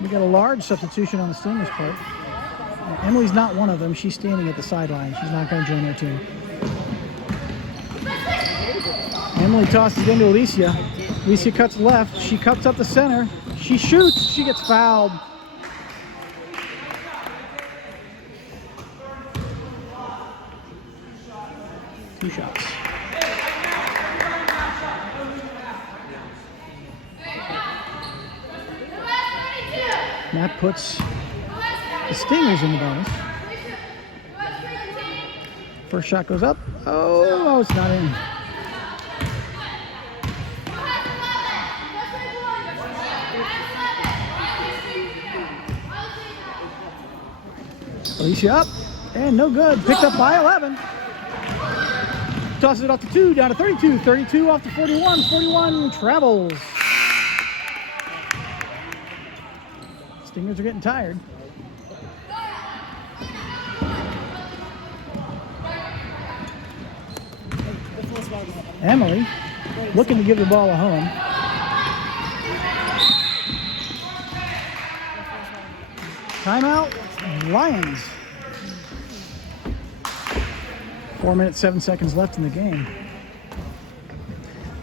We got a large substitution on the Stingers' part. Emily's not one of them. She's standing at the sideline. She's not going to join their team. Emily tosses it into Alicia. Alicia cuts left. She cuts up the center. She shoots. She gets fouled. Two shots. That puts the Stingers in the bonus. First shot goes up. Oh, it's not in. Alicia up, and no good. Picked up by 11. Tosses it off to 2, down to 32. 32 off to 41. 41 travels. Stingers are getting tired. Emily looking to give the ball a home. Timeout, Lions. 4 minutes, 7 seconds left in the game.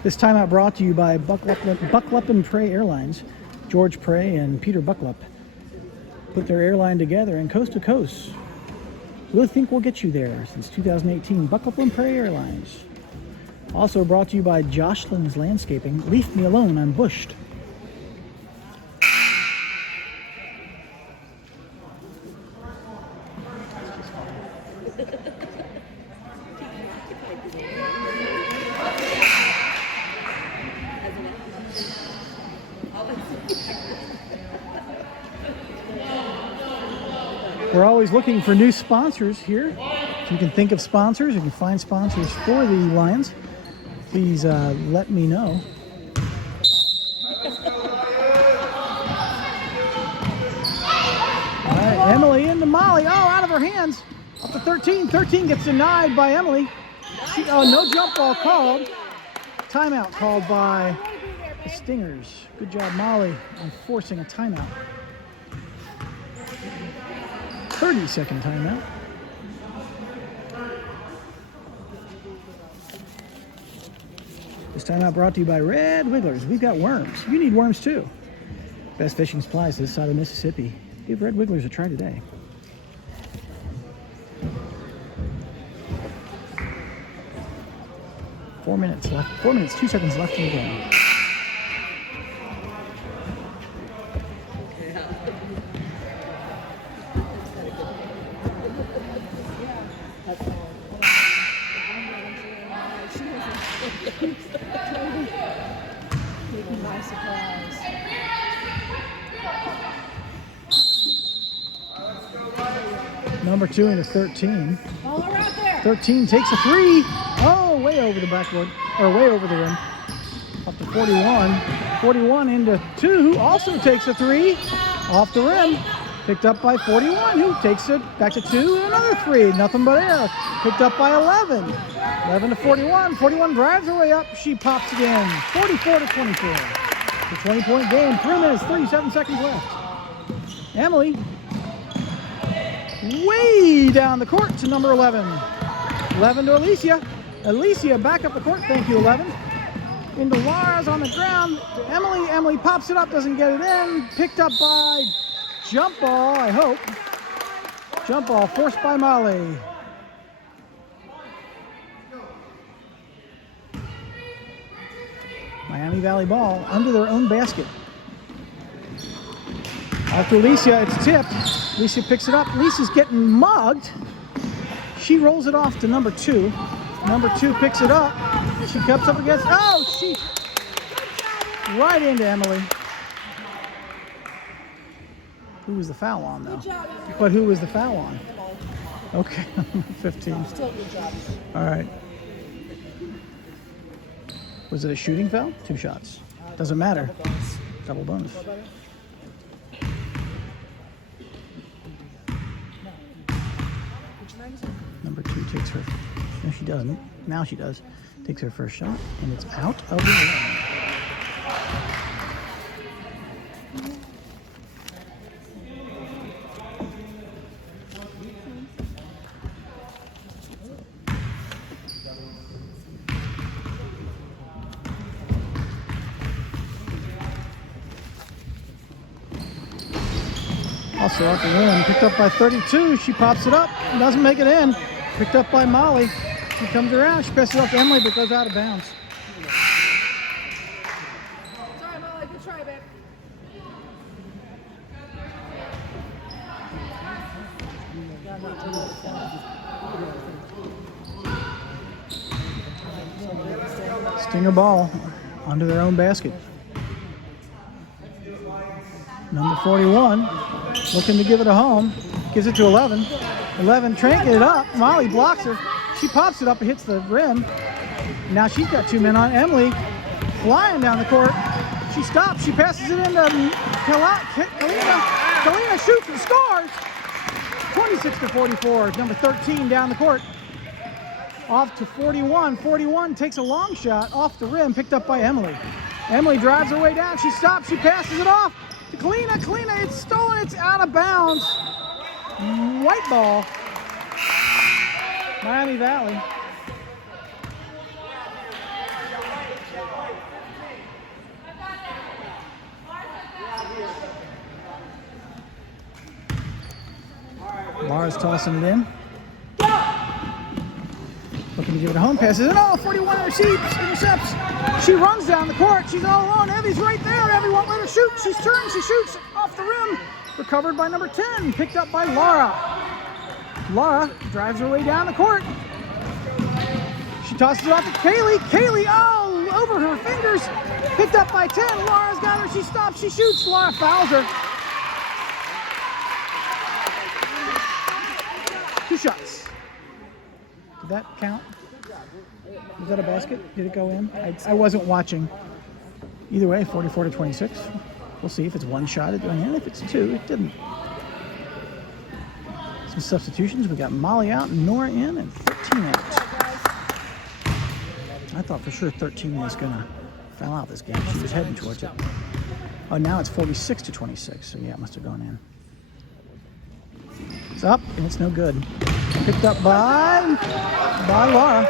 This timeout brought to you by Bucklup and Prey Airlines. George Prey and Peter Bucklup put their airline together and coast to coast. Really think we'll get you there since 2018. Bucklup and Prey Airlines. Also brought to you by Jocelyn's Landscaping. Leave me alone, I'm bushed. We're always looking for new sponsors here. If you can think of sponsors, if you can find sponsors for the Lions, please let me know. All right, Emily into Molly. Oh, out of her hands. Up to 13. 13 gets denied by Emily. No jump ball called. Timeout called by the Stingers. Good job, Molly, on forcing a timeout. 30-second timeout. This timeout brought to you by Red Wigglers. We've got worms. You need worms too. Best fishing supplies this side of Mississippi. Give Red Wigglers a try today. Four minutes left. 4 minutes, 2 seconds left in the game. Number 2 into 13. 13 takes a 3. Oh, way over the backboard, or way over the rim. Up to 41. 41 into 2, who also takes a 3. Off the rim. Picked up by 41, who takes it back to 2 and another 3. Nothing but air. Picked up by 11. 11 to 41. 41 drives her way up. She pops again. 44 to 24. It's a 20-point game. 3 minutes, 37 seconds left. Emily way down the court to number 11. 11 to Alicia. Alicia back up the court. Thank you, 11. Into Lara's on the ground to Emily. Emily pops it up, doesn't get it in. Picked up by jump ball, I hope. Jump ball forced by Molly. Miami Valley ball under their own basket. After Alicia, it's tipped. Alicia picks it up. Alicia's getting mugged. She rolls it off to number 2. Number 2 picks it up. She comes up against, she right into Emily. Who was the foul on, though? But who was the foul on? Okay, 15. Still good job. All right. Was it a shooting foul? 2 shots. Doesn't matter. Double bonus. Number 2 takes her. No, she doesn't. Now she does. Takes her first shot, and it's out of the rim. Also off the rim, picked up by 32. She pops it up, doesn't make it in. Picked up by Molly. She comes around, she passes it up to Emily, but goes out of bounds. Sorry, Molly. Good try, babe. Stinger ball onto their own basket. Number 41, looking to give it a home. Gives it to 11. 11 tranking it up. Molly blocks her. She pops it up and hits the rim. Now she's got 2 men on. Emily flying down the court. She stops. She passes it into Kalina. Kalina shoots and scores. 26 to 44. Number 13 down the court. Off to 41. 41 takes a long shot off the rim, picked up by Emily. Emily drives her way down. She stops. She passes it off to Kalina. Kalina, it's stolen. It's out of bounds. White ball. Miami Valley. Lara's tossing it in. Looking to give it a home. Passes it. 41 intercepts. She runs down the court. She's all alone. Evie's right there. Evie won't let her shoot. She's turned. She shoots off the rim. Recovered by number 10. Picked up by Lara. Lara drives her way down the court. She tosses it off to Kaylee. Kaylee, over her fingers. Picked up by 10. Lara's got her. She stops. She shoots. Lara fouls her. 2 shots. Did that count? Was that a basket? Did it go in? I wasn't watching. Either way, 44 to 26. We'll see if it's 1 shot it went in. If it's 2, it didn't. Some substitutions. We got Molly out, Nora in, and 13 out. I thought for sure 13 was going to foul out this game. She was heading towards it. Oh, now it's 46-26. So, yeah, it must have gone in. It's up, and it's no good. Picked up by Laura.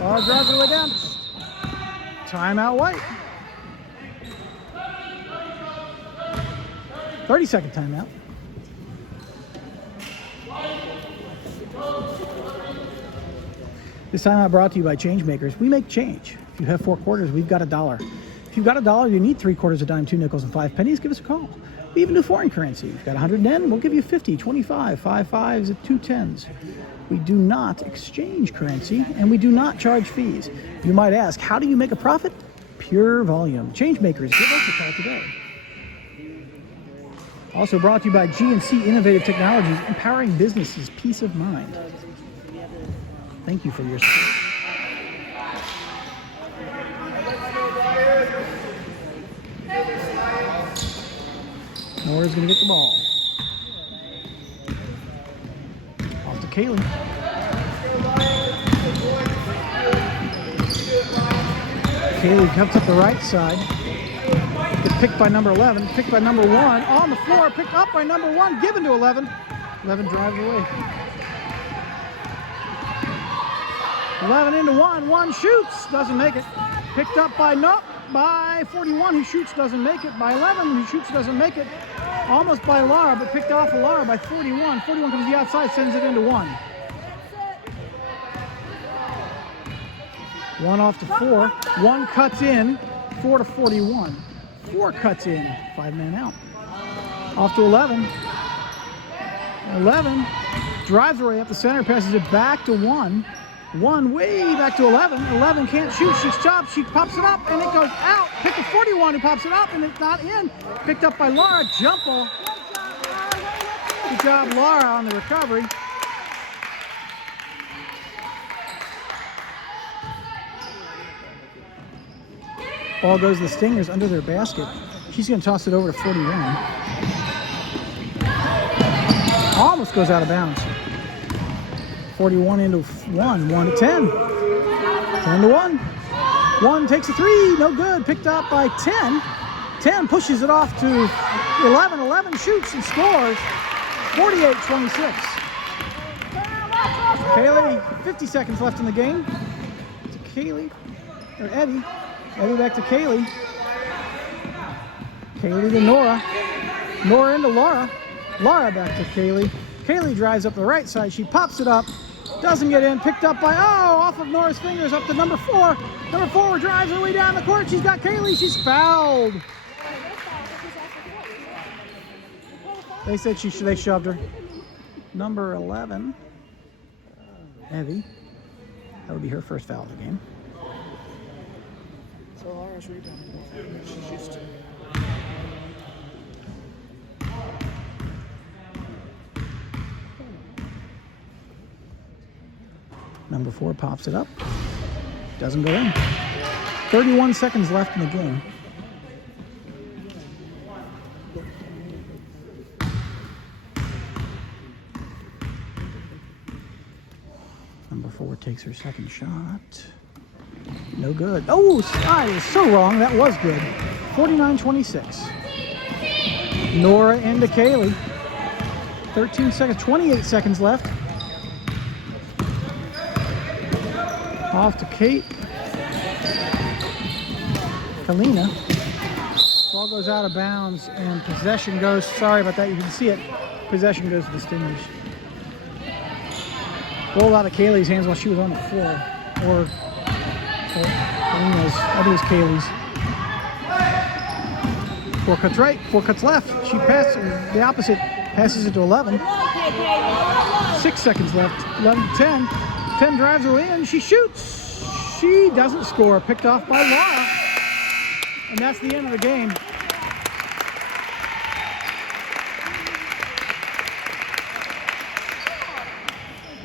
Laura drives her way down. Timeout White. 30-second timeout. This timeout brought to you by Changemakers. We make change. If you have 4 quarters, we've got $1. If you've got $1, you need 3/4 a dime, 2 nickels, and 5 pennies, give us a call. We even do foreign currency. If you've got 100 yen, we'll give you 50, 25, 5 5s, and 2 10s. We do not exchange currency, and we do not charge fees. You might ask, how do you make a profit? Pure volume. Changemakers, give us a call today. Also brought to you by G&C Innovative Technologies, empowering businesses' peace of mind. Thank you for your support. Nora's going to get the ball. Off to Kaylee. Kaylee comes up the right side. Picked by number 11, picked by number 1. On the floor, picked up by number 1, given to 11. 11 drives away. 11 into 1, 1 shoots, doesn't make it. Picked up by 41, who shoots, doesn't make it. By 11, who shoots, doesn't make it. Almost by Laura, but picked off of Laura by 41. 41 comes to the outside, sends it into 1. 1 off to 4. 1 cuts in, 4 to 41. 4 cuts in, 5-man out. Off to 11. 11 drives her way up the center, passes it back to 1. 1 way back to 11. 11 can't shoot. She's chopped. She pops it up, and it goes out. Pick to 41 who pops it up, and it's not in. Picked up by Laura. Jump ball. Good job, Laura, on the recovery. Ball goes to the Stingers under their basket. She's going to toss it over to 41. Almost goes out of bounds. 41 into 1, 1 to 10. 10 to 1. 1 takes a 3, no good. Picked up by 10. 10 pushes it off to 11. 11 shoots and scores. 48-26. Kaylee, 50 seconds left in the game. To Kaylee, or Eddie. Eddie back to Kaylee. Kaylee to Nora. Nora into Laura. Laura back to Kaylee. Kaylee drives up the right side. She pops it up. Doesn't get in. Picked up by, off of Nora's fingers up to number 4. Number 4 drives her way down the court. She's got Kaylee. She's fouled. They said they shoved her. Number 11, Evie. That would be her first foul of the game. So Laura's rebounding. She's used to it. Number 4 pops it up. Doesn't go in. 31 seconds left in the game. Number 4 takes her second shot. No good. Oh, I was so wrong. That was good. 49-26. Nora into Kaylee. 13 seconds, 28 seconds left. Off to Kate. Kalina. Ball goes out of bounds and possession goes, sorry about that, you can see it. Possession goes to the Stingers. Rolled out of Kaylee's hands while she was on the floor. Or Kalina's, I think it was Kaylee's. 4 cuts right, 4 cuts left. She passes the opposite, passes it to 11. 6 seconds left, 11 to 10. 10 drives her in, she shoots. She doesn't score, picked off by Laura. And that's the end of the game.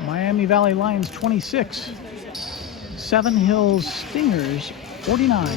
Miami Valley Lions 26. Seven Hills Stingers 49.